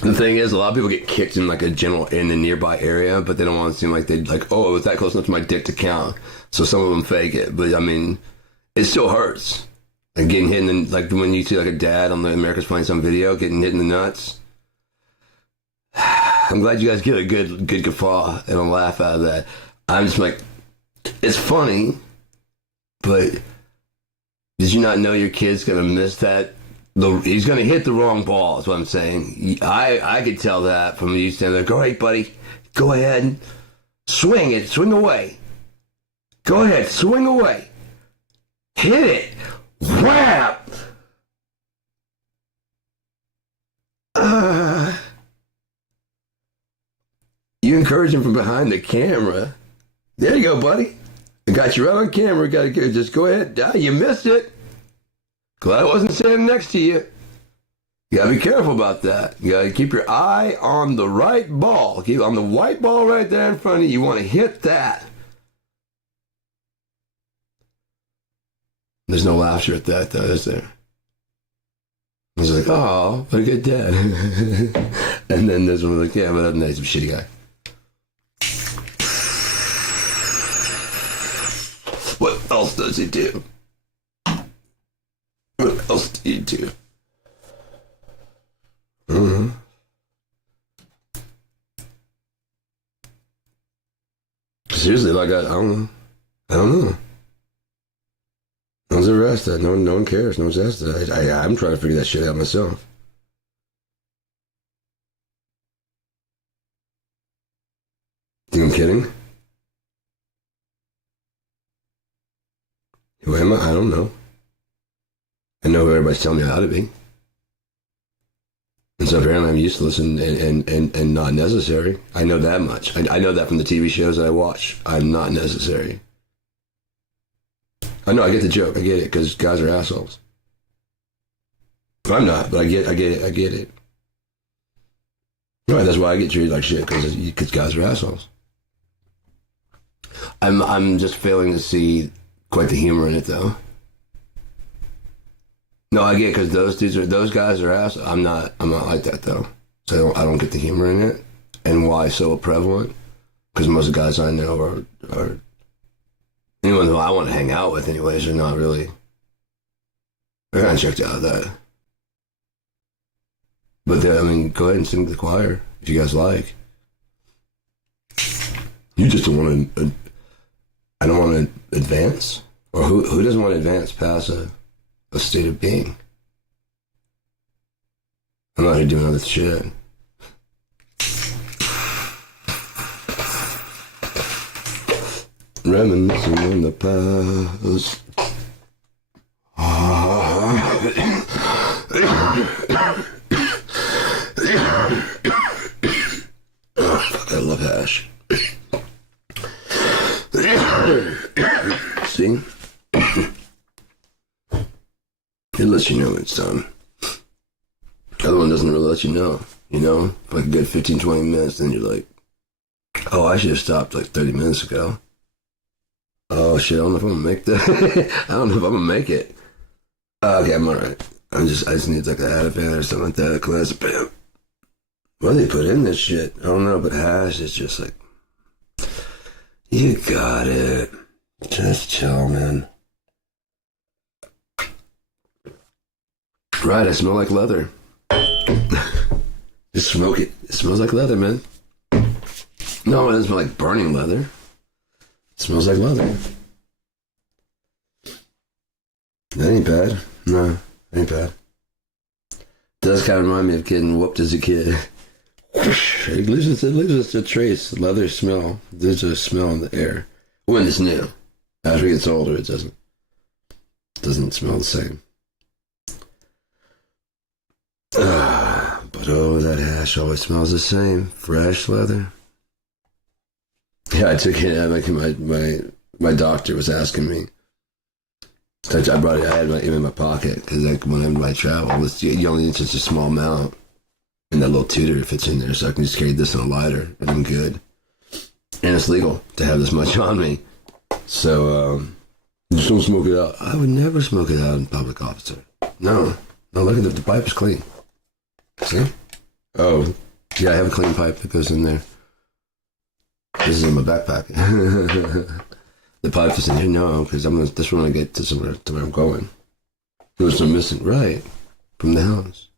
The thing is, a lot of people get kicked in like in the nearby area, but they don't want to seem like they like, oh, it was that close enough to my dick to count. So some of them fake it, but I mean, it still hurts. Like getting hit in like when you see like a dad on the America's Funniest Home Video getting hit in the nuts. I'm glad you guys get a good guffaw and a laugh out of that. I'm just like, it's funny, but did you not know your kid's gonna miss that? He's going to hit the wrong ball, is what I'm saying. I could tell that from you standing there. Go ahead, buddy. Go ahead. Swing it. Swing away. Go ahead. Swing away. Hit it. Whap! You encourage him from behind the camera. There you go, buddy. I got you right on camera. Just go ahead. You missed it. Glad I wasn't standing next to you. You gotta be careful about that. You gotta keep your eye on the right ball. Keep on the white ball right there in front of you. You want to hit that. There's no laughter at that, though, is there? He's like, oh, what a good dad. And then there's one like, yeah, but he's a shitty guy. What else does he do? What else do you do? Mm-hmm. Seriously, like I don't know. No one's ever asked that. No one cares. No one's asked that. I'm trying to figure that shit out myself. Think I'm kidding? Who am I? I don't know. I know who everybody's telling me I ought to be. And so apparently I'm useless and not necessary. I know that much. I know that from the TV shows that I watch. I'm not necessary. I know, I get the joke. I get it, because guys are assholes. I'm not, but I get it. Right, that's why I get treated like shit, because guys are assholes. I'm just failing to see quite the humor in it, though. No, I get it, because those guys are assholes. I'm not like that, though. So I don't get the humor in it. And why so prevalent? Because most of the guys I know are anyone who I want to hang out with, anyways, are not really. They're kind of checked out of that. But I mean, go ahead and sing to the choir if you guys like. You just don't want to. I don't want to advance, or who doesn't want to advance past a state of being? I'm not here doing all this shit. Reminiscing on the past. I love hash. See? It lets you know when it's done. The other one doesn't really let you know, like a good 15, 20 minutes, then you're like, oh, I should have stopped like 30 minutes ago. Oh shit, I don't know if I'm gonna make that. I don't know if I'm gonna make it. Okay, I'm alright. I just need like a Ativan or something like that, cleanse, bam. What do they put in this shit? I don't know, but hash is just like, you got it. Just chill, man. Right, I smell like leather. Just smoke it. It smells like leather, man. No, it doesn't smell like burning leather. It smells like leather. That ain't bad. No, ain't bad. Does kind of remind me of getting whooped as a kid. It leaves a trace, leather smell. There's a smell in the air when it's new. After it gets older, it doesn't smell the same. But oh, that hash always smells the same. Fresh leather. Yeah, I took it. My doctor was asking me. I brought it. I had it in my pocket because like whenever I travel, you only need just a small amount, and that little tutor fits in there, so I can just carry this on a lighter, and I'm good. And it's legal to have this much on me, so just don't smoke it out. I would never smoke it out in public, officer. No, look at the pipe is clean. See? Oh, yeah, I have a clean pipe that goes in there. This is in my backpack. The pipe is in here, no, because this one I get to somewhere to where I'm going. There was some missing, right, from the house.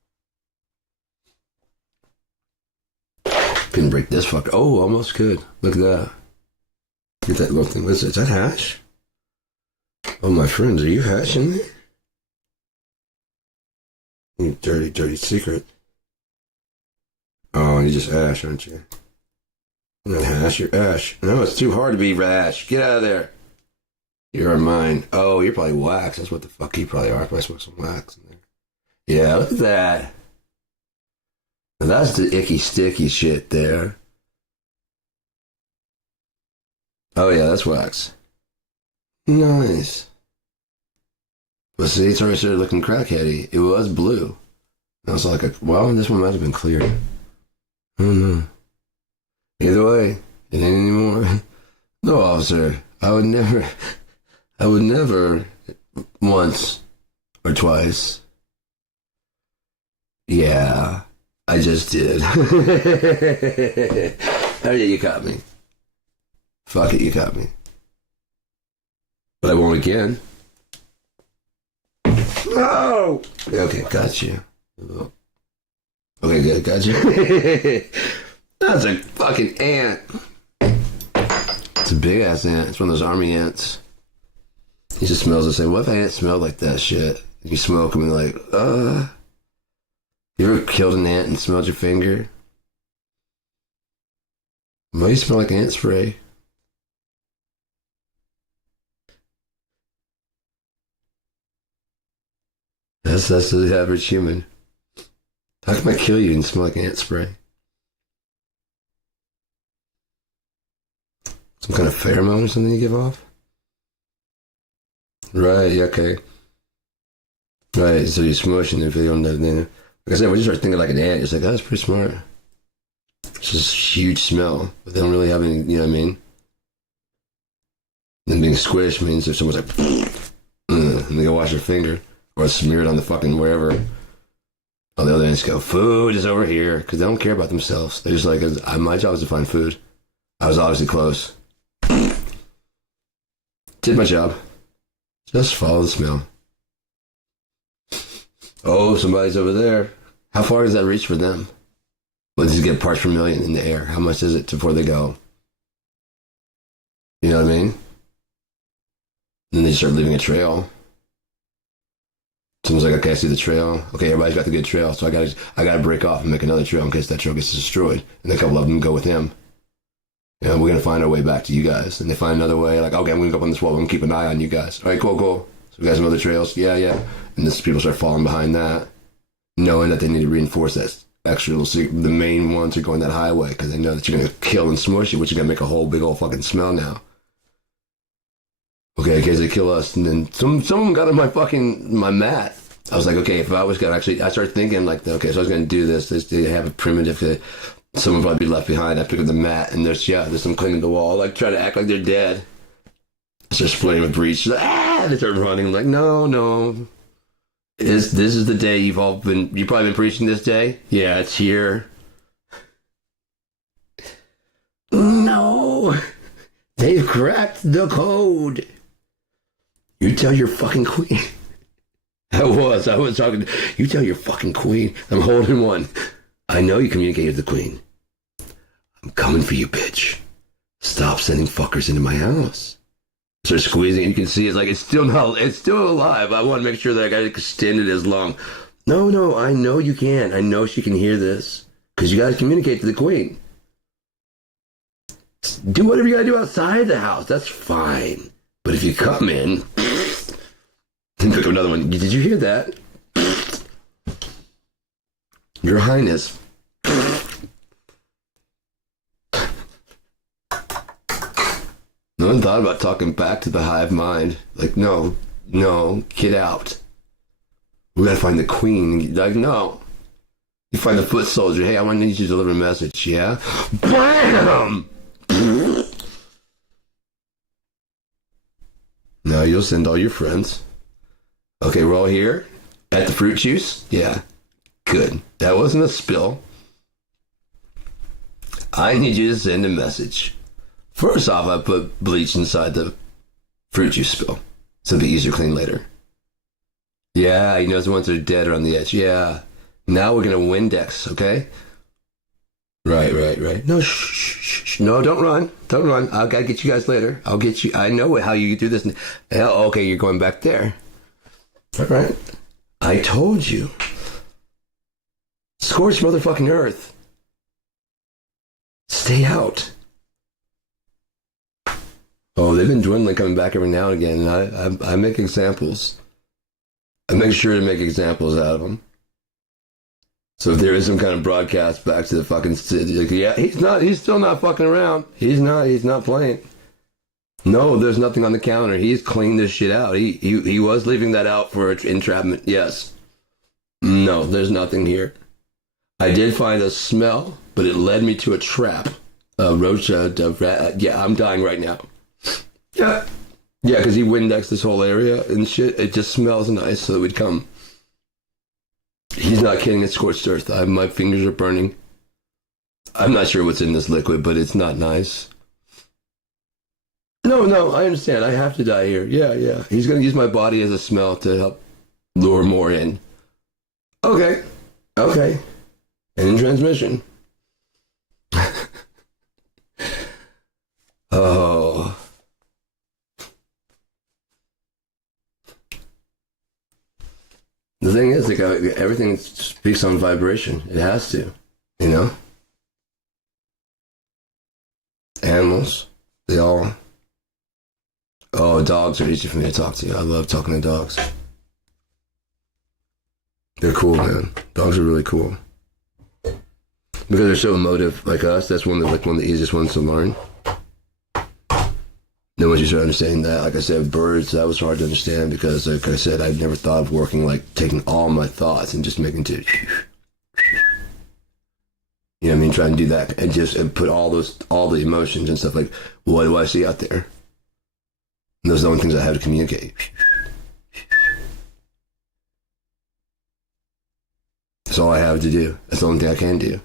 Couldn't break this fucker. Oh, almost could. Look at that. Get that little thing. What's it? Is that hash? Oh, my friends, are you hashing there? You dirty, dirty secret. Oh, you're just ash, aren't you? You're not hash, you're ash. No, it's too hard to be rash. Get out of there. You're mine. Oh, you're probably wax. That's what the fuck you probably are. I probably smoke some wax in there. Yeah, look at that. Now that's the icky, sticky shit there. Oh, yeah, that's wax. Nice. But see, it's already started looking crackheady. It was blue. I was like, well, this one might have been clear. I don't know. Either way, it ain't anymore. No, officer, I would never once or twice. Yeah, I just did. Oh yeah, you caught me. Fuck it, you caught me. But I won't again. Oh! Okay, got you. Okay, good, got you. That's a fucking ant. It's a big ass ant. It's one of those army ants. He just smells the same. What if an ant smelled like that shit? You smoke them and like, You ever killed an ant and smelled your finger? Why do you smell like ant spray? That's the average human. How can I kill you and smell like ant spray? Some kind of pheromone or something you give off? Right, okay. Right, so you smush and if you don't know, then, like I said, when you start thinking like an ant, it's like, oh, that's pretty smart. It's just huge smell, but they don't really have any, you know what I mean? Then being squished means if someone's like, and they go wash their finger, or smear it on the fucking wherever. On the other end, just go, food is over here, because they don't care about themselves. They're just like, my job is to find food. I was obviously close. Did my job. Just follow the smell. Oh, somebody's over there. How far does that reach for them? Let's just get parts per million in the air. How much is it before they go? You know what I mean? And then they start leaving a trail. Someone's like, okay, I see the trail. Okay, everybody's got the good trail, so I gotta break off and make another trail in case that trail gets destroyed. And a couple of them go with him. You know, we're gonna find our way back to you guys. And they find another way, like, okay, I'm gonna go up on this wall, I'm gonna keep an eye on you guys. All right, cool. So we got some other trails, yeah. And this people start falling behind that, knowing that they need to reinforce that extra little secret. The main ones are going that highway because they know that you're gonna kill and smush it, which is gonna make a whole big old fucking smell now. Okay, in case they kill us, and then someone got on my mat. I was like, okay, if I was gonna actually, I started thinking like, okay, so I was gonna do this. They have a primitive that someone would probably be left behind. I pick up the mat, and there's some clinging to the wall, like try to act like they're dead. Start splitting with breach. Like, they start running. Like, no. This is the day you've probably been preaching this day. Yeah, it's here. They've cracked the code. You tell your fucking queen. I was talking. You tell your fucking queen. I'm holding one. I know you communicated with the queen. I'm coming for you, bitch. Stop sending fuckers into my house. Start squeezing. You can see it's still alive. I want to make sure that I got to extend it as long. No, I know you can. I know she can hear this. Because you got to communicate to the queen. Do whatever you got to do outside the house. That's fine. But if you come in, then pick up another one. Did you hear that? Your Highness. No one thought about talking back to the hive mind. Like, no, get out. We gotta find the queen. Like, no. You find the foot soldier. Hey, I want to need you to deliver a message. Yeah? BAM! Now you'll send all your friends. Okay, we're all here? At the fruit juice? Yeah. Good. That wasn't a spill. I need you to send a message. First off, I put bleach inside the fruit juice spill, so it'll be easier to clean later. Yeah, you know the ones that are dead are on the edge. Yeah. Now we're going to Windex, okay? Right. No, shh. No, don't run. I'll gotta get you guys later. I'll get you. I know how you do this. Okay, you're going back there. All right. I told you. Scorched motherfucking earth. Stay out. Oh, they've been dwindling, coming back every now and again, and I make examples. I make sure to make examples out of them. So if there is some kind of broadcast back to the fucking city, like, yeah, he's still not fucking around. He's not playing. No, there's nothing on the counter. He's cleaned this shit out. He was leaving that out for entrapment, yes. No, there's nothing here. I did find a smell, but it led me to a trap. A roach, yeah, I'm dying right now. Yeah, because he Windexed this whole area and shit. It just smells nice, so that we'd come. He's not kidding, it's scorched earth. My fingers are burning. I'm not sure what's in this liquid, but it's not nice. No, I understand. I have to die here. Yeah. He's going to use my body as a smell to help lure more in. Okay. And in transmission. Oh. The thing is, like, everything speaks on vibration. It has to, you know? Animals, they all... Oh, dogs are easy for me to talk to. I love talking to dogs. They're cool, man. Dogs are really cool. Because they're so emotive, like us, that's one of the easiest ones to learn. Then once you start understanding that, like I said, birds, that was hard to understand because, like I said, I've never thought of working, like, taking all my thoughts and just making it, you know what I mean, trying to do that and put all the emotions and stuff, like, what do I see out there? And those are the only things I have to communicate. That's all I have to do. That's the only thing I can do.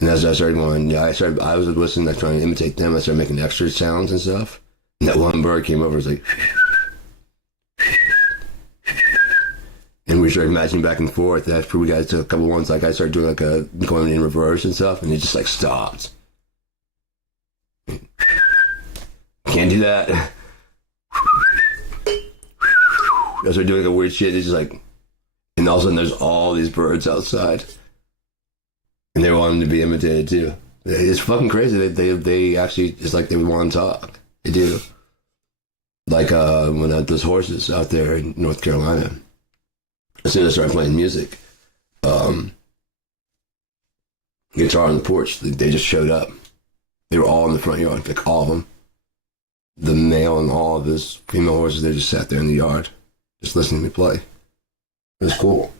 And as I started going, I was listening, like, trying to imitate them. I started making extra sounds and stuff. And that one bird came over, it was like, and we started matching back and forth. After we got to a couple ones, like, I started doing going in reverse and stuff, and it just, like, stopped. Can't do that. I started doing a weird shit. It's just like, and all of a sudden there's all these birds outside. And they want them to be imitated too. It's fucking crazy. They actually, it's like they want to talk. They do. Like when those horses out there in North Carolina, as soon as I started playing music, guitar on the porch, they just showed up. They were all in the front yard, like all of them. The male and all of his female horses, they just sat there in the yard, just listening to me play. It was cool.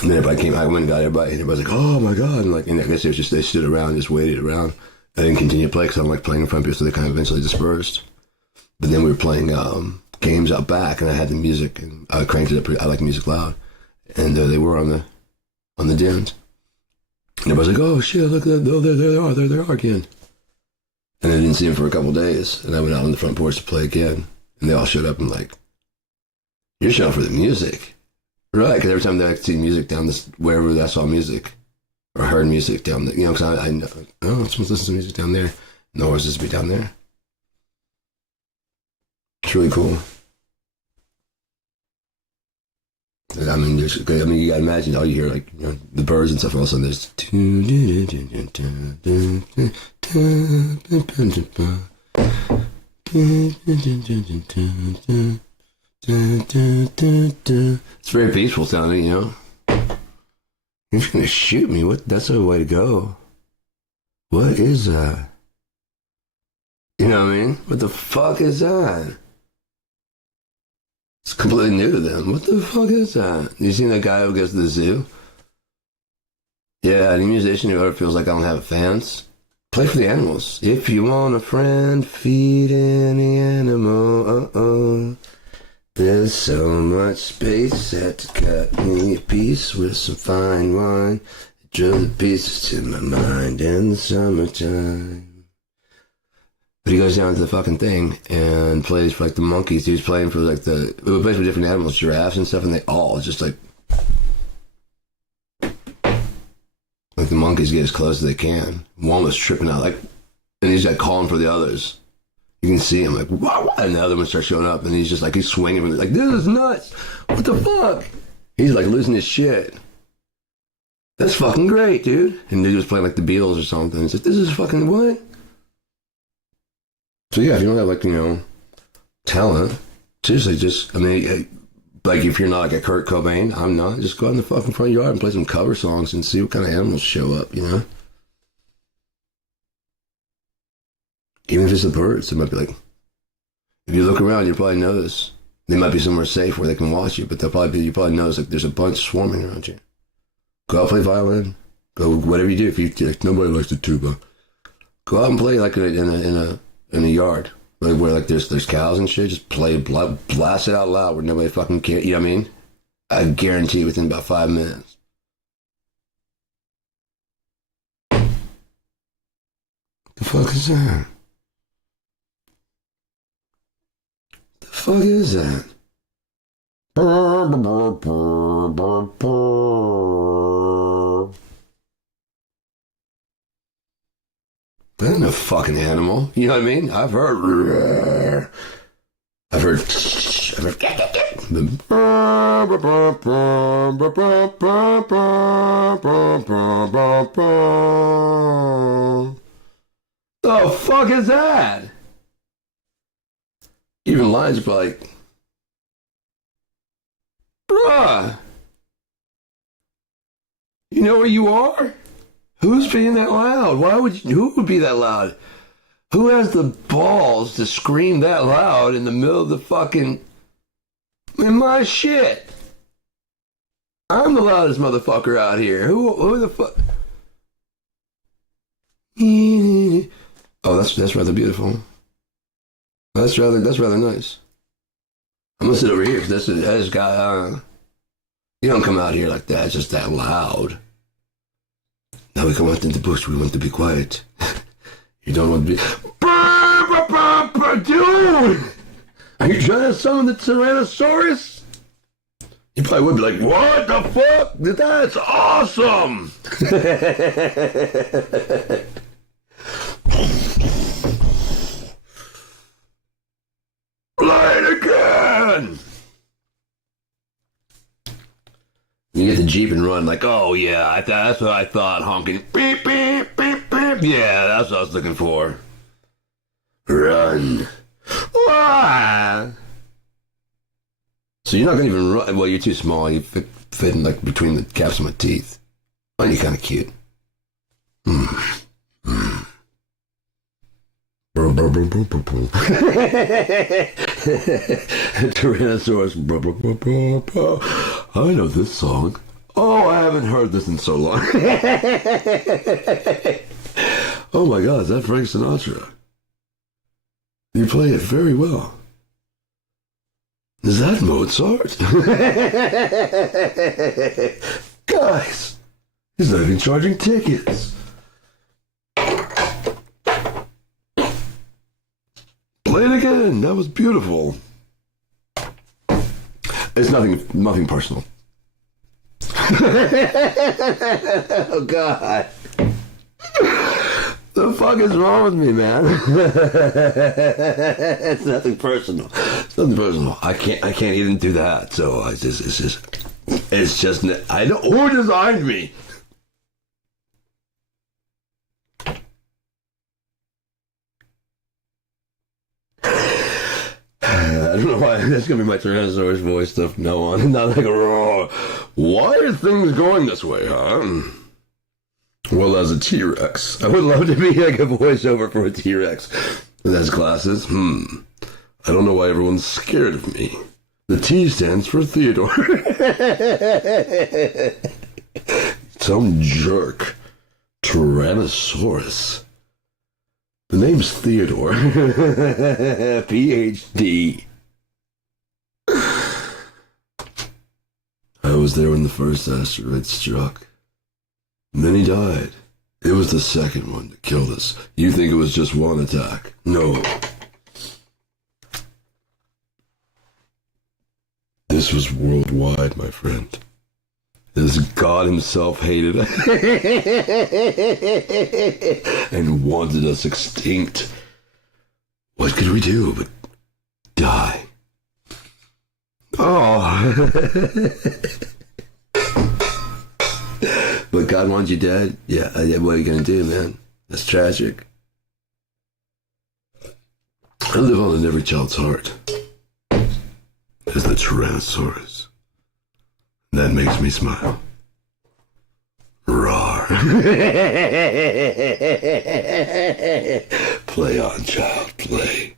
And then everybody I went and got everybody, and everybody's like, oh my God. And, like, and I guess it was just, they stood around, just waited around. I didn't continue to play because I don't like playing in front of people, so they kind of eventually dispersed. But then we were playing games out back, and I had the music, and I cranked it up. I like music loud. And they were on the dunes. And everybody's like, oh shit, look at that. Oh, there they are again. And I didn't see them for a couple days. And I went out on the front porch to play again. And they all showed up and like, you're showing for the music. Right, because every time that I see music down this, wherever I saw music or heard music down there, you know, because I know, oh, I'm supposed to listen to music down there. No one's supposed to be down there. It's really cool. I mean, you gotta imagine all you hear, like, you know, the birds and stuff. All of a sudden, there's. It's very peaceful sounding, you know. You're just gonna shoot me. What? That's a way to go. What is that? You know what I mean? What the fuck is that? It's completely new to them. What the fuck is that? You seen that guy who goes to the zoo? Yeah, any musician who ever feels like I don't have fans, play for the animals. If you want a friend, feed any animal. There's so much space had to cut me a piece with some fine wine. It drove the pieces to my mind in the summertime. But he goes down to the fucking thing and plays for like the monkeys. He was playing for like he plays for different animals, giraffes and stuff, and they all just like the monkeys get as close as they can. One was tripping out, like, and he's like calling for the others. You can see him like, wah, wah, and the other one starts showing up, and he's just like, he's swinging, like, this is nuts. What the fuck? He's like losing his shit. That's fucking great, dude. And he was playing like the Beatles or something. He's like, this is fucking what? So yeah, if you don't have like, you know, talent, seriously, just, I mean, like if you're not like a Kurt Cobain, I'm not, just go out in the fucking front yard and play some cover songs and see what kind of animals show up, you know? Even if it's the birds, it might be like, if you look around, you'll probably notice they might be somewhere safe where they can watch you, but you probably notice like there's a bunch swarming around you. Go out, play violin, go whatever you do. If you like, nobody likes the tuba, go out and play like in a yard, like where like there's cows and shit. Just play, blast it out loud where nobody fucking cares. You know what I mean? I guarantee within about 5 minutes. The fuck is that? The fuck is that? That ain't a fucking animal. You know what I mean? I've heard. The fuck is that? Even lions are like, bruh, you know where you are? Who's being that loud? Who would be that loud? Who has the balls to scream that loud in the middle of the fucking, in my shit? I'm the loudest motherfucker out here. Who the fuck? Oh, that's rather beautiful. That's rather nice. I'm gonna sit over here because this guy. You don't come out here like that. It's just that loud. Now we come out in the bush. We want to be quiet. You don't want to be. Dude, are you trying to summon the Tyrannosaurus? You probably would be like, what the fuck? That's awesome. Play it again. You get the Jeep and run like, oh yeah, that's what I thought, honking. Beep, beep, beep, beep. Yeah, that's what I was looking for. Run. Ah! So you're not going to even run. Well, you're too small. You fit in like between the caps of my teeth. Well, you're kind of cute. Tyrannosaurus. I know this song. Oh, I haven't heard this in so long. Oh my God, is that Frank Sinatra? You play it very well. Is that Mozart? Guys, He's not even charging tickets. Play it again. That was beautiful. It's nothing personal. Oh God. The fuck is wrong with me, man? It's nothing personal. It's nothing personal. I can't even do that. So it's just I know who designed me. I don't know why that's gonna be my Tyrannosaurus voice stuff from now on. Not like a raw. Why are things going this way, huh? Well, as a T-Rex, I would love to be like a voiceover for a T-Rex that has glasses. I don't know why everyone's scared of me. The T stands for Theodore. Some jerk. Tyrannosaurus. The name's Theodore. PhD. I was there when the first asteroid struck. Then he died. It was the second one that killed us. You think it was just one attack? No. This was worldwide, my friend. This God himself hated us and wanted us extinct. What could we do but die? Oh. But God wants you dead? Yeah, what are you going to do, man? That's tragic. I live on in every child's heart. As the Tyrannosaurus. That makes me smile. Roar. Play on, child, play.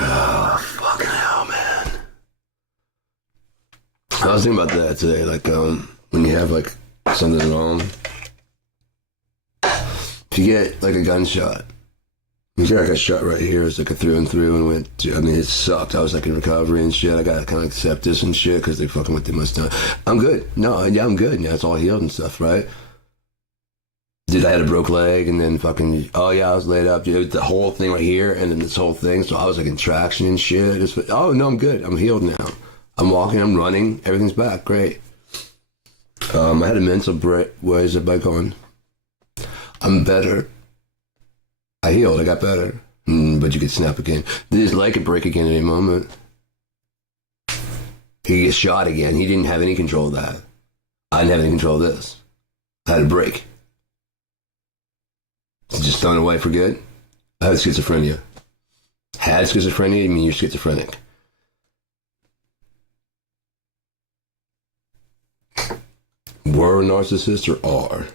Oh, fucking hell, man. I was thinking about that today, like, when you have, like, something wrong. If you get, like, a gunshot, you get, like, a shot right here, it's like a through and through, and went to, I mean, it sucked. I was, like, in recovery and shit. I got kind of like sepsis and shit, because they fucking went through my stomach. I'm good. No, yeah, I'm good. Yeah, it's all healed and stuff, right? Dude, I had a broke leg, and then fucking, oh, yeah, I was laid up. Dude, the whole thing right here, and then this whole thing, so I was, like, in traction and shit. Just, oh, no, I'm good. I'm healed now. I'm walking, I'm running, everything's back. Great. I had a mental break. Where is it by going? I'm better. I healed. I got better. But you could snap again. This leg could break again at any moment. He could get shot again. He didn't have any control of that. I didn't have any control of this. I had a break. It's just thrown away for good. I had schizophrenia. Had schizophrenia? You mean you're schizophrenic? Were a narcissist or are?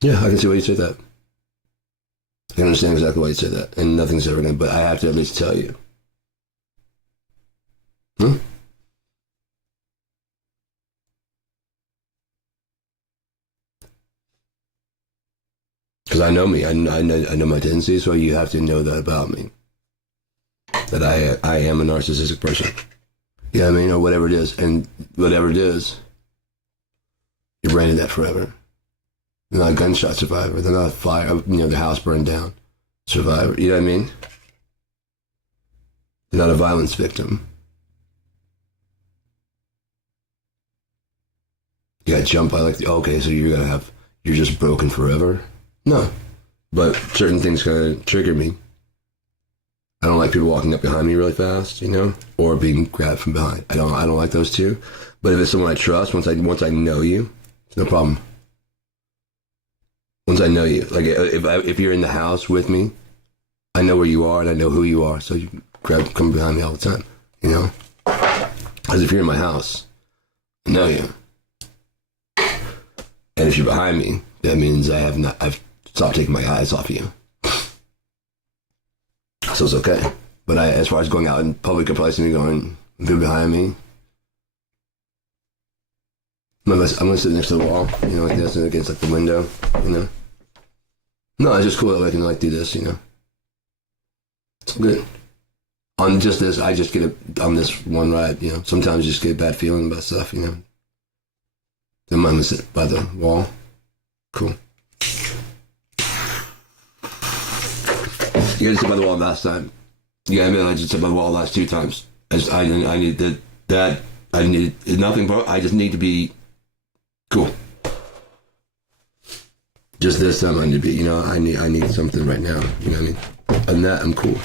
Yeah, I can see why you say that. I can understand exactly why you say that. And nothing's ever going to, but I have to at least tell you. Because I know me. I know my tendencies, so you have to know that about me. That I am a narcissistic person. Yeah, I mean, or whatever it is. And whatever it is, you're branded that forever. They're not a gunshot survivor. They're not a fire, the house burned down survivor. You know what I mean? They're not a violence victim. You got jumped by okay, so you're just broken forever? No. But certain things kind of trigger me. I don't like people walking up behind me really fast, or being grabbed from behind. I don't like those two. But if it's someone I trust, once I know you, it's no problem. Once I know you, like if you're in the house with me, I know where you are and I know who you are. So you come behind me all the time, Because if you're in my house, I know you. And if you're behind me, that means I've stopped taking my eyes off you. So it's okay. But as far as going out in public, you'll probably see me going, if you're behind me, I'm going to sit next to the wall, like this, and against the window, No, it's just cool that I can do this, It's good. On just this, I just get on this one ride, Sometimes you just get a bad feeling about stuff, Then mine was by the wall. Cool. You guys sit by the wall last time. Yeah, I mean, I just sit by the wall the last 2 times. I need that. I need nothing. But I just need to be cool. Just this time I need to be. I need something right now. You know what I mean? Other than that, I'm cool.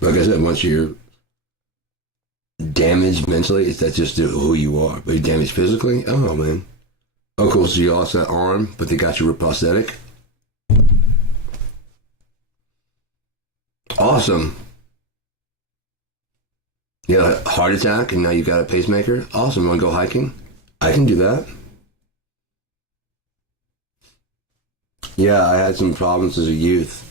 Like I said, once you're damaged mentally, that's just who you are. But you're damaged physically, oh man. Oh cool, so you lost that arm, but they got you a prosthetic. Awesome. You got a heart attack and now you got a pacemaker. Awesome, you wanna go hiking? I can do that. Yeah, I had some problems as a youth.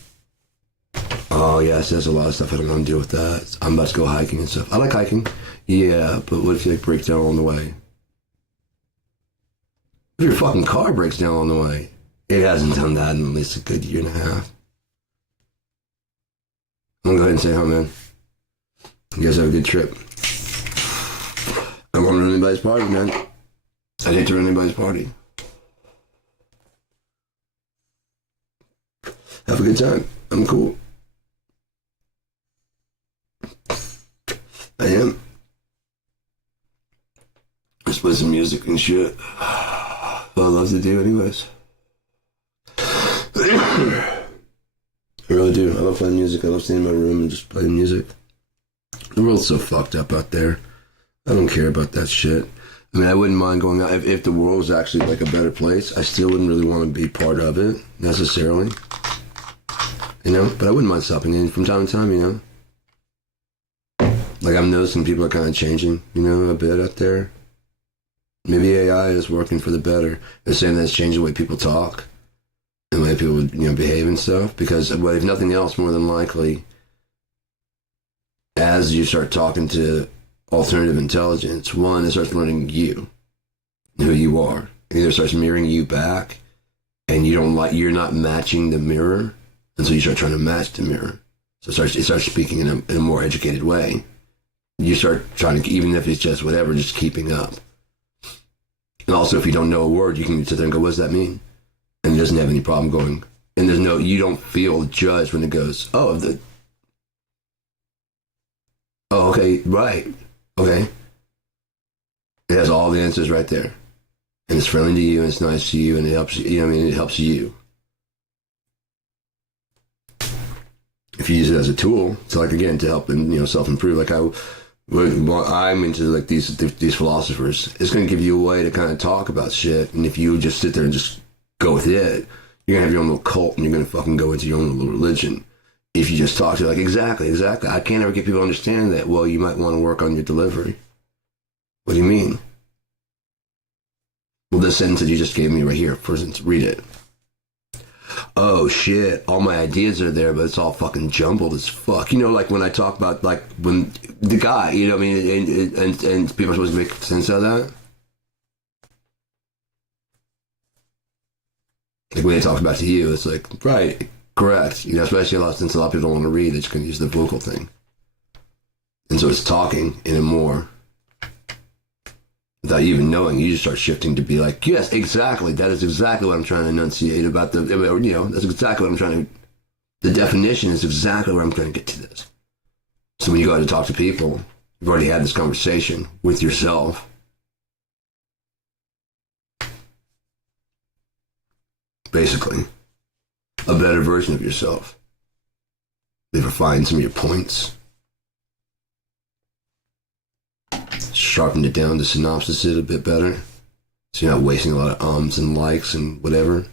Oh yes, there's a lot of stuff I don't want to deal with that. I'm about to go hiking and stuff. I like hiking. Yeah, but what if it breaks down on the way? If your fucking car breaks down on the way? It hasn't done that in at least a good year and a half. I'm gonna go ahead and say hi, man. You guys have a good trip. I don't want to ruin anybody's party, man. I'd hate to ruin anybody's party. Have a good time. I'm cool. I am. Just play some music and shit. What I love to do anyways. I really do. I love playing music. I love staying in my room and just playing music. The world's so fucked up out there. I don't care about that shit. I mean, I wouldn't mind going out. If the world was actually like a better place, I still wouldn't really want to be part of it, necessarily. But I wouldn't mind stopping in from time to time, Like I'm noticing people are kind of changing, a bit out there. Maybe AI is working for the better. They're saying that it's changing the way people talk and the way people, behave and stuff. Because, if nothing else, more than likely, as you start talking to alternative intelligence, one, it starts learning you, who you are. It either starts mirroring you back, and you're not matching the mirror, and so you start trying to match the mirror. So it starts speaking in a more educated way. You start trying to, even if it's just whatever, just keeping up. And also, if you don't know a word, you can sit there and go, what does that mean? And it doesn't have any problem going. And you don't feel judged when it goes, oh, okay, right, okay. It has all the answers right there. And it's friendly to you, and it's nice to you, and it helps you, it helps you. If you use it as a tool, to help and, self-improve, I'm into these philosophers. It's going to give you a way to kind of talk about shit, and if you just sit there and just go with it, you're going to have your own little cult, and you're going to fucking go into your own little religion. If you just talk to exactly, I can't ever get people to understand that. Well, you might want to work on your delivery. What do you mean? Well, this sentence that you just gave me right here, for instance, read it. Oh shit, all my ideas are there, but it's all fucking jumbled as fuck. Like when I talk about, when the guy, and people are supposed to make sense out of that. Like when they talk about to you, it's like, right, correct. Especially since a lot of people don't want to read, they just can use the vocal thing. And so it's talking in a more, without you even knowing, you just start shifting to be like, yes, exactly. That is exactly what I'm trying to enunciate about that's exactly what I'm trying to, the definition is exactly where I'm trying to get to this. So when you go out to talk to people, you've already had this conversation with yourself. Basically, a better version of yourself. They've refined some of your points. Sharpened it down to synopsis it a bit better, so you're not wasting a lot of ums and likes and whatever.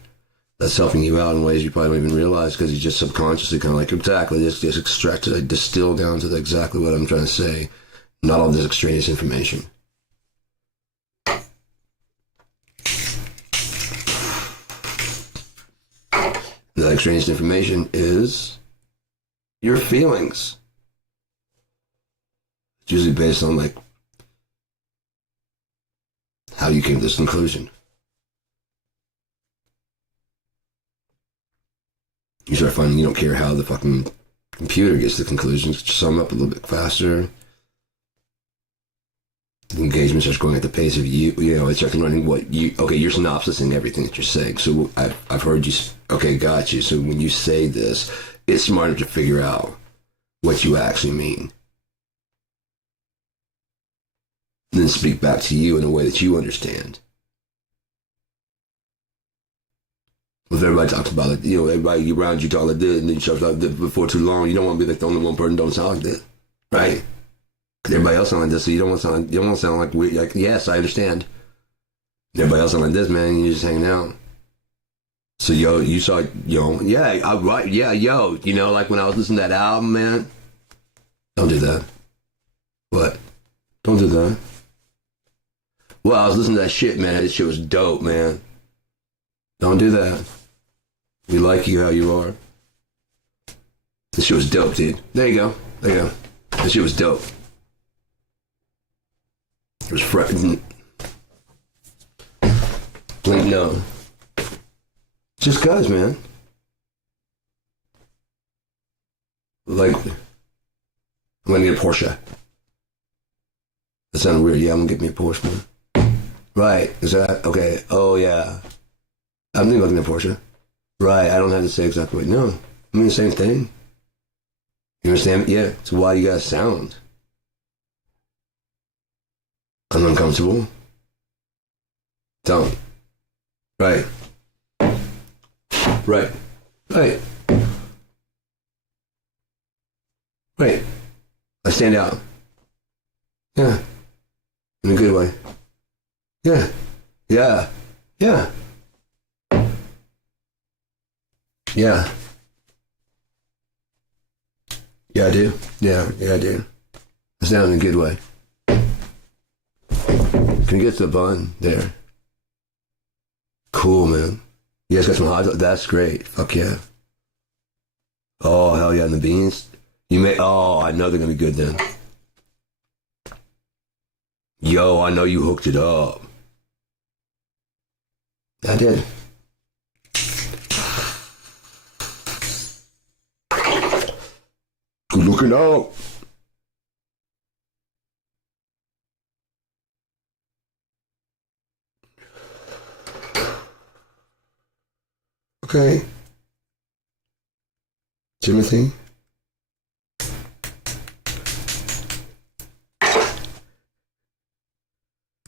That's helping you out in ways you probably don't even realize, because you just subconsciously kind of exactly, just extract it, distill down to exactly what I'm trying to say, not all this extraneous information. That extraneous information is your feelings. It's usually based on how you came to this conclusion. You start finding you don't care how the fucking computer gets to the conclusions. Just sum up a little bit faster. The engagement starts going at the pace of you. You know, it starts running what you. Okay, you're synopsising everything that you're saying. So I've heard you. Okay, got you. So when you say this, it's smarter to figure out what you actually mean, and then speak back to you in a way that you understand. If everybody talks about it, you know, everybody around you talk like this, and then you talk about this before too long, you don't want to be like the only one person don't sound like this, right? Because everybody else sound like this, so you don't want to sound like weird. Like, yes, I understand. Everybody else sound like this, man. You're just hanging out. So you saw yeah, right, yeah, you know, like when I was listening to that album, man. Don't do that. What? Don't do that. Well, I was listening to that shit, man. That shit was dope, man. Don't do that. We like you how you are. This shit was dope, dude. There you go. There you go. This shit was dope. It was frightening. Blink no. Just cuz, man. Like, I'm gonna get a Porsche. That sounded weird. Yeah, I'm gonna get me a Porsche, man. Right. Is that okay? Oh yeah. I'm thinking about getting a Porsche. Right. I don't have to say exactly what. No. I mean the same thing. You understand? Yeah. So why you guys sound? I'm uncomfortable. Don't. Right. Right. Right. Right. I stand out. Yeah. In a good way. Yeah. Yeah. Yeah. Yeah. Yeah, I do. Yeah, I do. I stand out in a good way. Can you get to the bun there? Cool, man. You guys got some hot dogs? That's great. Fuck yeah. Oh, hell yeah. And the beans? I know they're gonna be good then. Yo, I know you hooked it up. I did. Good looking out. Okay. Timothy?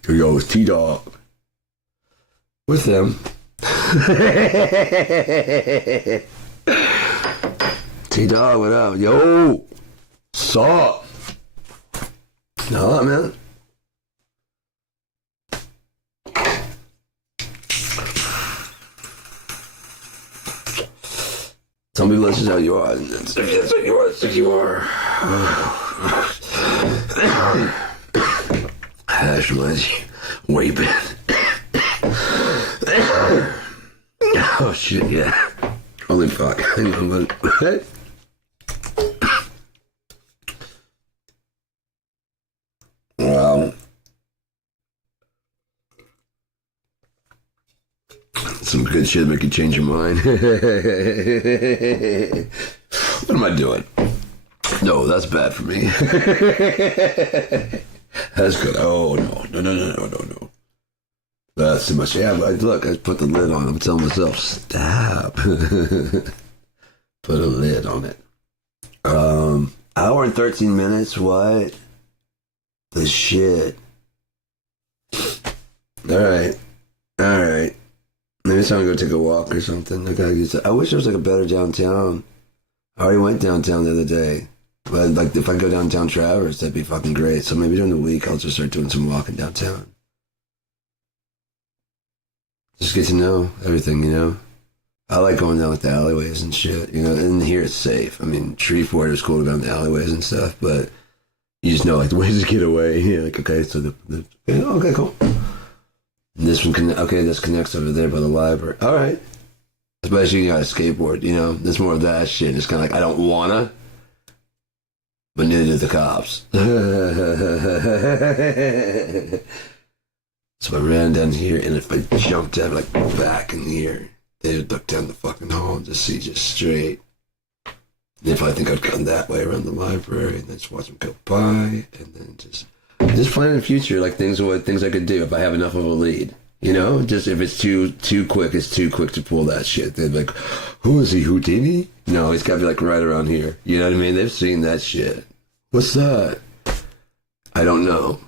Here we go with T-Dog. With them. T-Dog, what up? Yo! Sup? No, man. Some people that's just how you are. That's how you are. That's how you are. Hash reminds you where you been. Oh shit, yeah. Holy fuck. Wow. Some good shit that could change your mind. What am I doing? No, that's bad for me. That's good. Oh, no. That's too much. Yeah, but look, I put the lid on. I'm telling myself, stop. Put a lid on it. Hour and 13 minutes. What? The shit. All right. Maybe it's time to go take a walk or something. I wish there was like a better downtown. I already went downtown the other day. But like if I go downtown Traverse, that'd be fucking great. So maybe during the week I'll just start doing some walking downtown. Just get to know everything, you know? I like going down like the alleyways and shit, you know, and here it's safe. I mean, Shreveport is cool to go down the alleyways and stuff, but you just know like the ways to get away. Yeah, like okay, so okay, cool. And this one this connects over there by the library. All right. Especially you got a skateboard, you know, there's more of that shit. It's kind of like I don't wanna, but neither do the cops. So I ran down here, and if I jumped out like back in here, they would duck down the fucking hall and just see just straight. And if I think I'd gone that way around the library, and then just watch them go by, and then just Just plan in the future, like things I could do if I have enough of a lead. You know, just if it's too quick, it's too quick to pull that shit. They're like, who is he, Houdini? No, he's got to be like right around here. You know what I mean? They've seen that shit. What's that? I don't know.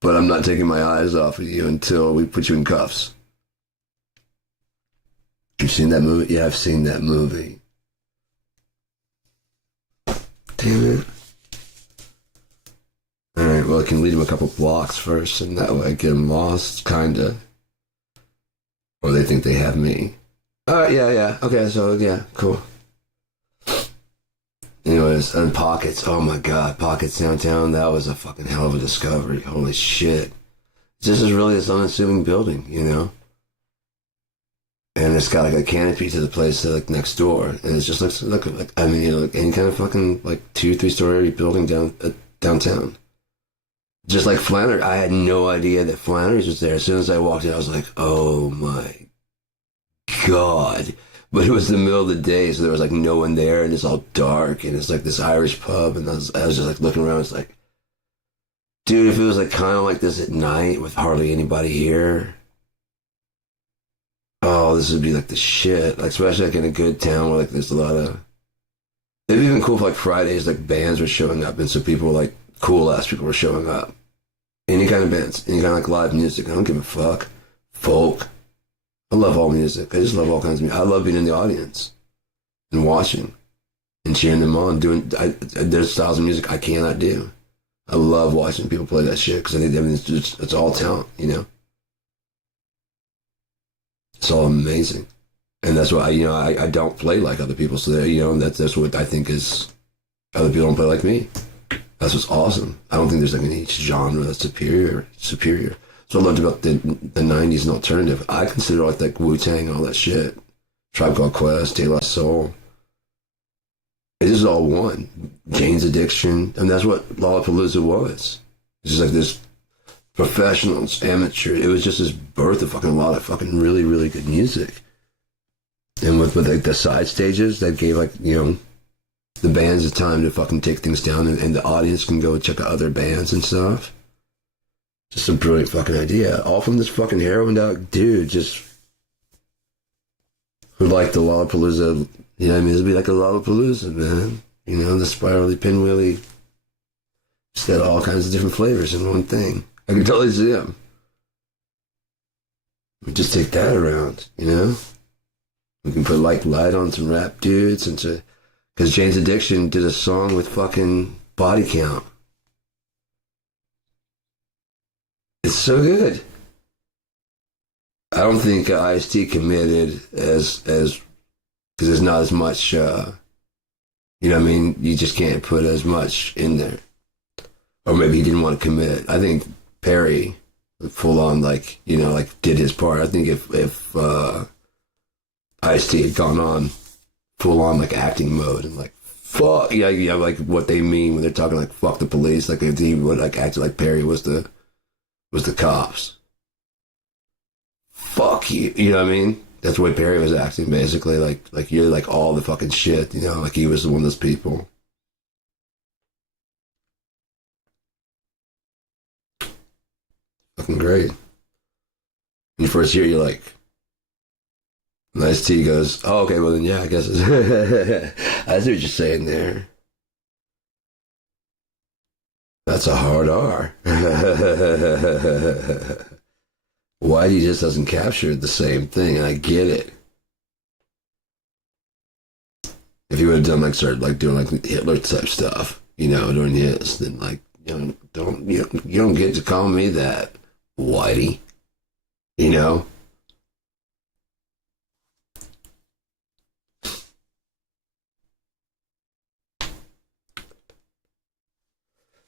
But I'm not taking my eyes off of you until we put you in cuffs. You've seen that movie? Yeah, I've seen that movie. Damn it. Alright, well, I can lead them a couple blocks first, and that way I get them lost, kinda. Or they think they have me. Alright, yeah. Okay, so, yeah, cool. Anyways, and Pockets. Oh my god, Pockets downtown, that was a fucking hell of a discovery. Holy shit. This is really this unassuming building, you know? And it's got like a canopy to the place like next door. And it just looks like I mean, you know, like any kind of fucking like 2-3 story building downtown. Just like Flannery, I had no idea that Flannery's was there. As soon as I walked in, I was like, oh my God. But it was the middle of the day, so there was like no one there, and it's all dark, and it's like this Irish pub, and I was just like looking around, it's like, dude, if it was like kind of like this at night with hardly anybody here, oh, this would be like the shit. Like, especially like in a good town where like there's a lot of, it'd be even cool if like Fridays, like bands were showing up, and so people were like, cool ass people were showing up. Any kind of bands, any kind of like live music. I don't give a fuck. Folk. I love all music. I just love all kinds of music. I love being in the audience and watching and cheering them on. There's styles of music I cannot do. I love watching people play that shit because I think it's all talent, you know. It's all amazing, and that's why I don't play like other people. So that's what I think is other people don't play like me. That's what's awesome. I don't think there's like any genre that's superior. So I loved about the 90s and alternative. I consider like Wu-Tang and all that shit. Tribe Called Quest, De La Soul. It is all one. Jane's Addiction. And that's what Lollapalooza was. It's just like this professionals, amateur. It was just this birth of fucking a lot of fucking really, really good music. And with like the side stages that gave like, the bands the time to fucking take things down and the audience can go check out other bands and stuff. Just a brilliant fucking idea. All from this fucking heroin out dude just who liked the Lollapalooza. You know what I mean? It'd be like a Lollapalooza, man. You know, the spirally, pinwheely. Just had all kinds of different flavors in one thing. I can totally see them. We just take that around, you know? We can put like light on some rap dudes and to... Because Jane's Addiction did a song with fucking Body Count. It's so good. I don't think Ice-T committed as because there's not as much, you know what I mean? You just can't put as much in there. Or maybe he didn't want to commit. I think Perry full on like did his part. I think if Ice-T had gone on full on like acting mode and like fuck like what they mean when they're talking like fuck the police, like if he would like act like Perry was the cops. Fuck you, you know what I mean? That's the way Perry was acting basically, like you're like all the fucking shit, like he was one of those people. Fucking great. When you first hear, you're like, Nice T goes, oh, okay, well then, yeah, I guess it's I see what you're saying there. That's a hard R. Whitey just doesn't capture the same thing, and I get it. If he would have done like started like doing like Hitler type stuff, during his, then like you don't get to call me that, Whitey.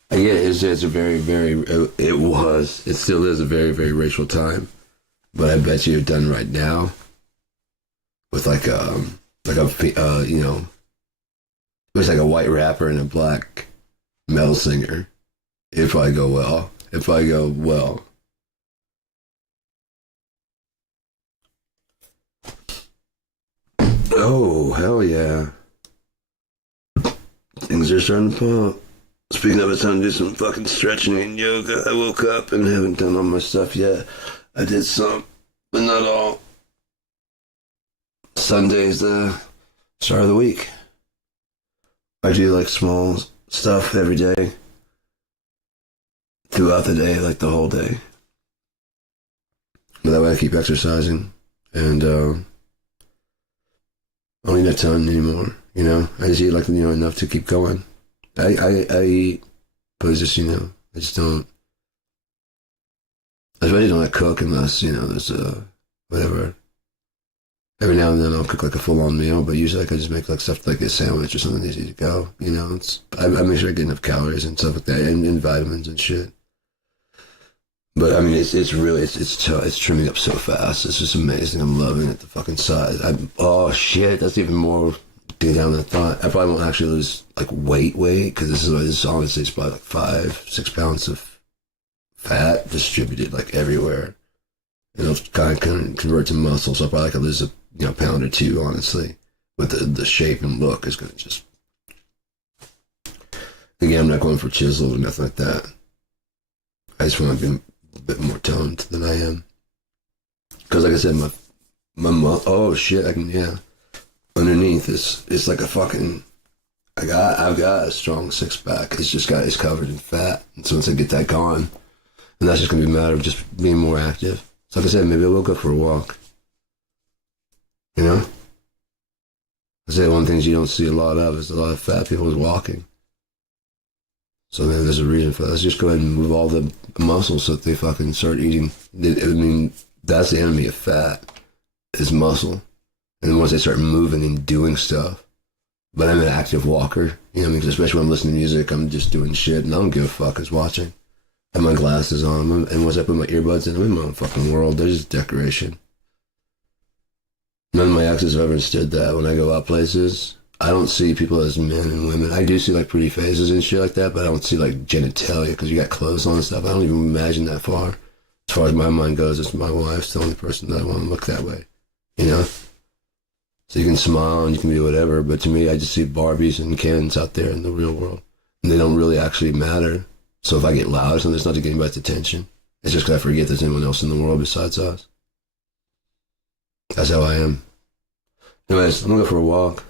Yeah, it's a very, very, it still is a very, very racial time. But I bet you done right now with it was like a white rapper and a black metal singer. If I go well. Oh, hell yeah. Things are starting to pump. Speaking of, it's time to do some fucking stretching and yoga. I woke up and haven't done all my stuff yet. I did some, but not all. Sunday's the start of the week. I do like small stuff every day, throughout the day, like the whole day. But that way I keep exercising, and I don't need a ton anymore. You know, I just eat like enough to keep going. I eat, but it's just I just don't. I really don't like cook unless there's whatever. Every now and then I'll cook like a full on meal, but usually I just make like stuff like a sandwich or something easy to go. I make sure I get enough calories and stuff like that, and vitamins and shit. But I mean, it's trimming up so fast. It's just amazing. I'm loving it. The fucking size. Oh shit, that's even more down than I thought. I probably won't actually lose like weight because this is honestly it's probably like 5-6 pounds of fat distributed like everywhere. And it'll kind of convert to muscle, so I'll probably could lose a pound or two, honestly. But the shape and look is gonna just. Again, I'm not going for chisel or nothing like that. I just want to be a bit more toned than I am. Because like I said, oh shit, underneath it's like a fucking, I've got a strong six pack. It's covered in fat. And so once I get that gone, and that's just gonna be a matter of just being more active. So like I said, maybe I will go for a walk. I say one of the things you don't see a lot of is a lot of fat people is walking. So maybe there's a reason for that. Let's just go ahead and move all the muscles so that they fucking start eating. I mean, that's the enemy of fat, is muscle. And then once they start moving and doing stuff. But I'm an active walker. Especially when I'm listening to music, I'm just doing shit and I don't give a fuck who's watching. I have my glasses on, and once I put my earbuds in, I'm in my own fucking world. They're just decoration. None of my exes have ever understood that. When I go out places, I don't see people as men and women. I do see like pretty faces and shit like that, but I don't see like genitalia because you got clothes on and stuff. I don't even imagine that far. As far as my mind goes, it's my wife's the only person that I want to look that way. So you can smile and you can be whatever, but to me, I just see Barbies and Kens out there in the real world, and they don't really actually matter. So if I get loud or something, it's not to get anybody's attention. It's just because I forget there's anyone else in the world besides us. That's how I am. Anyways, I'm gonna go for a walk.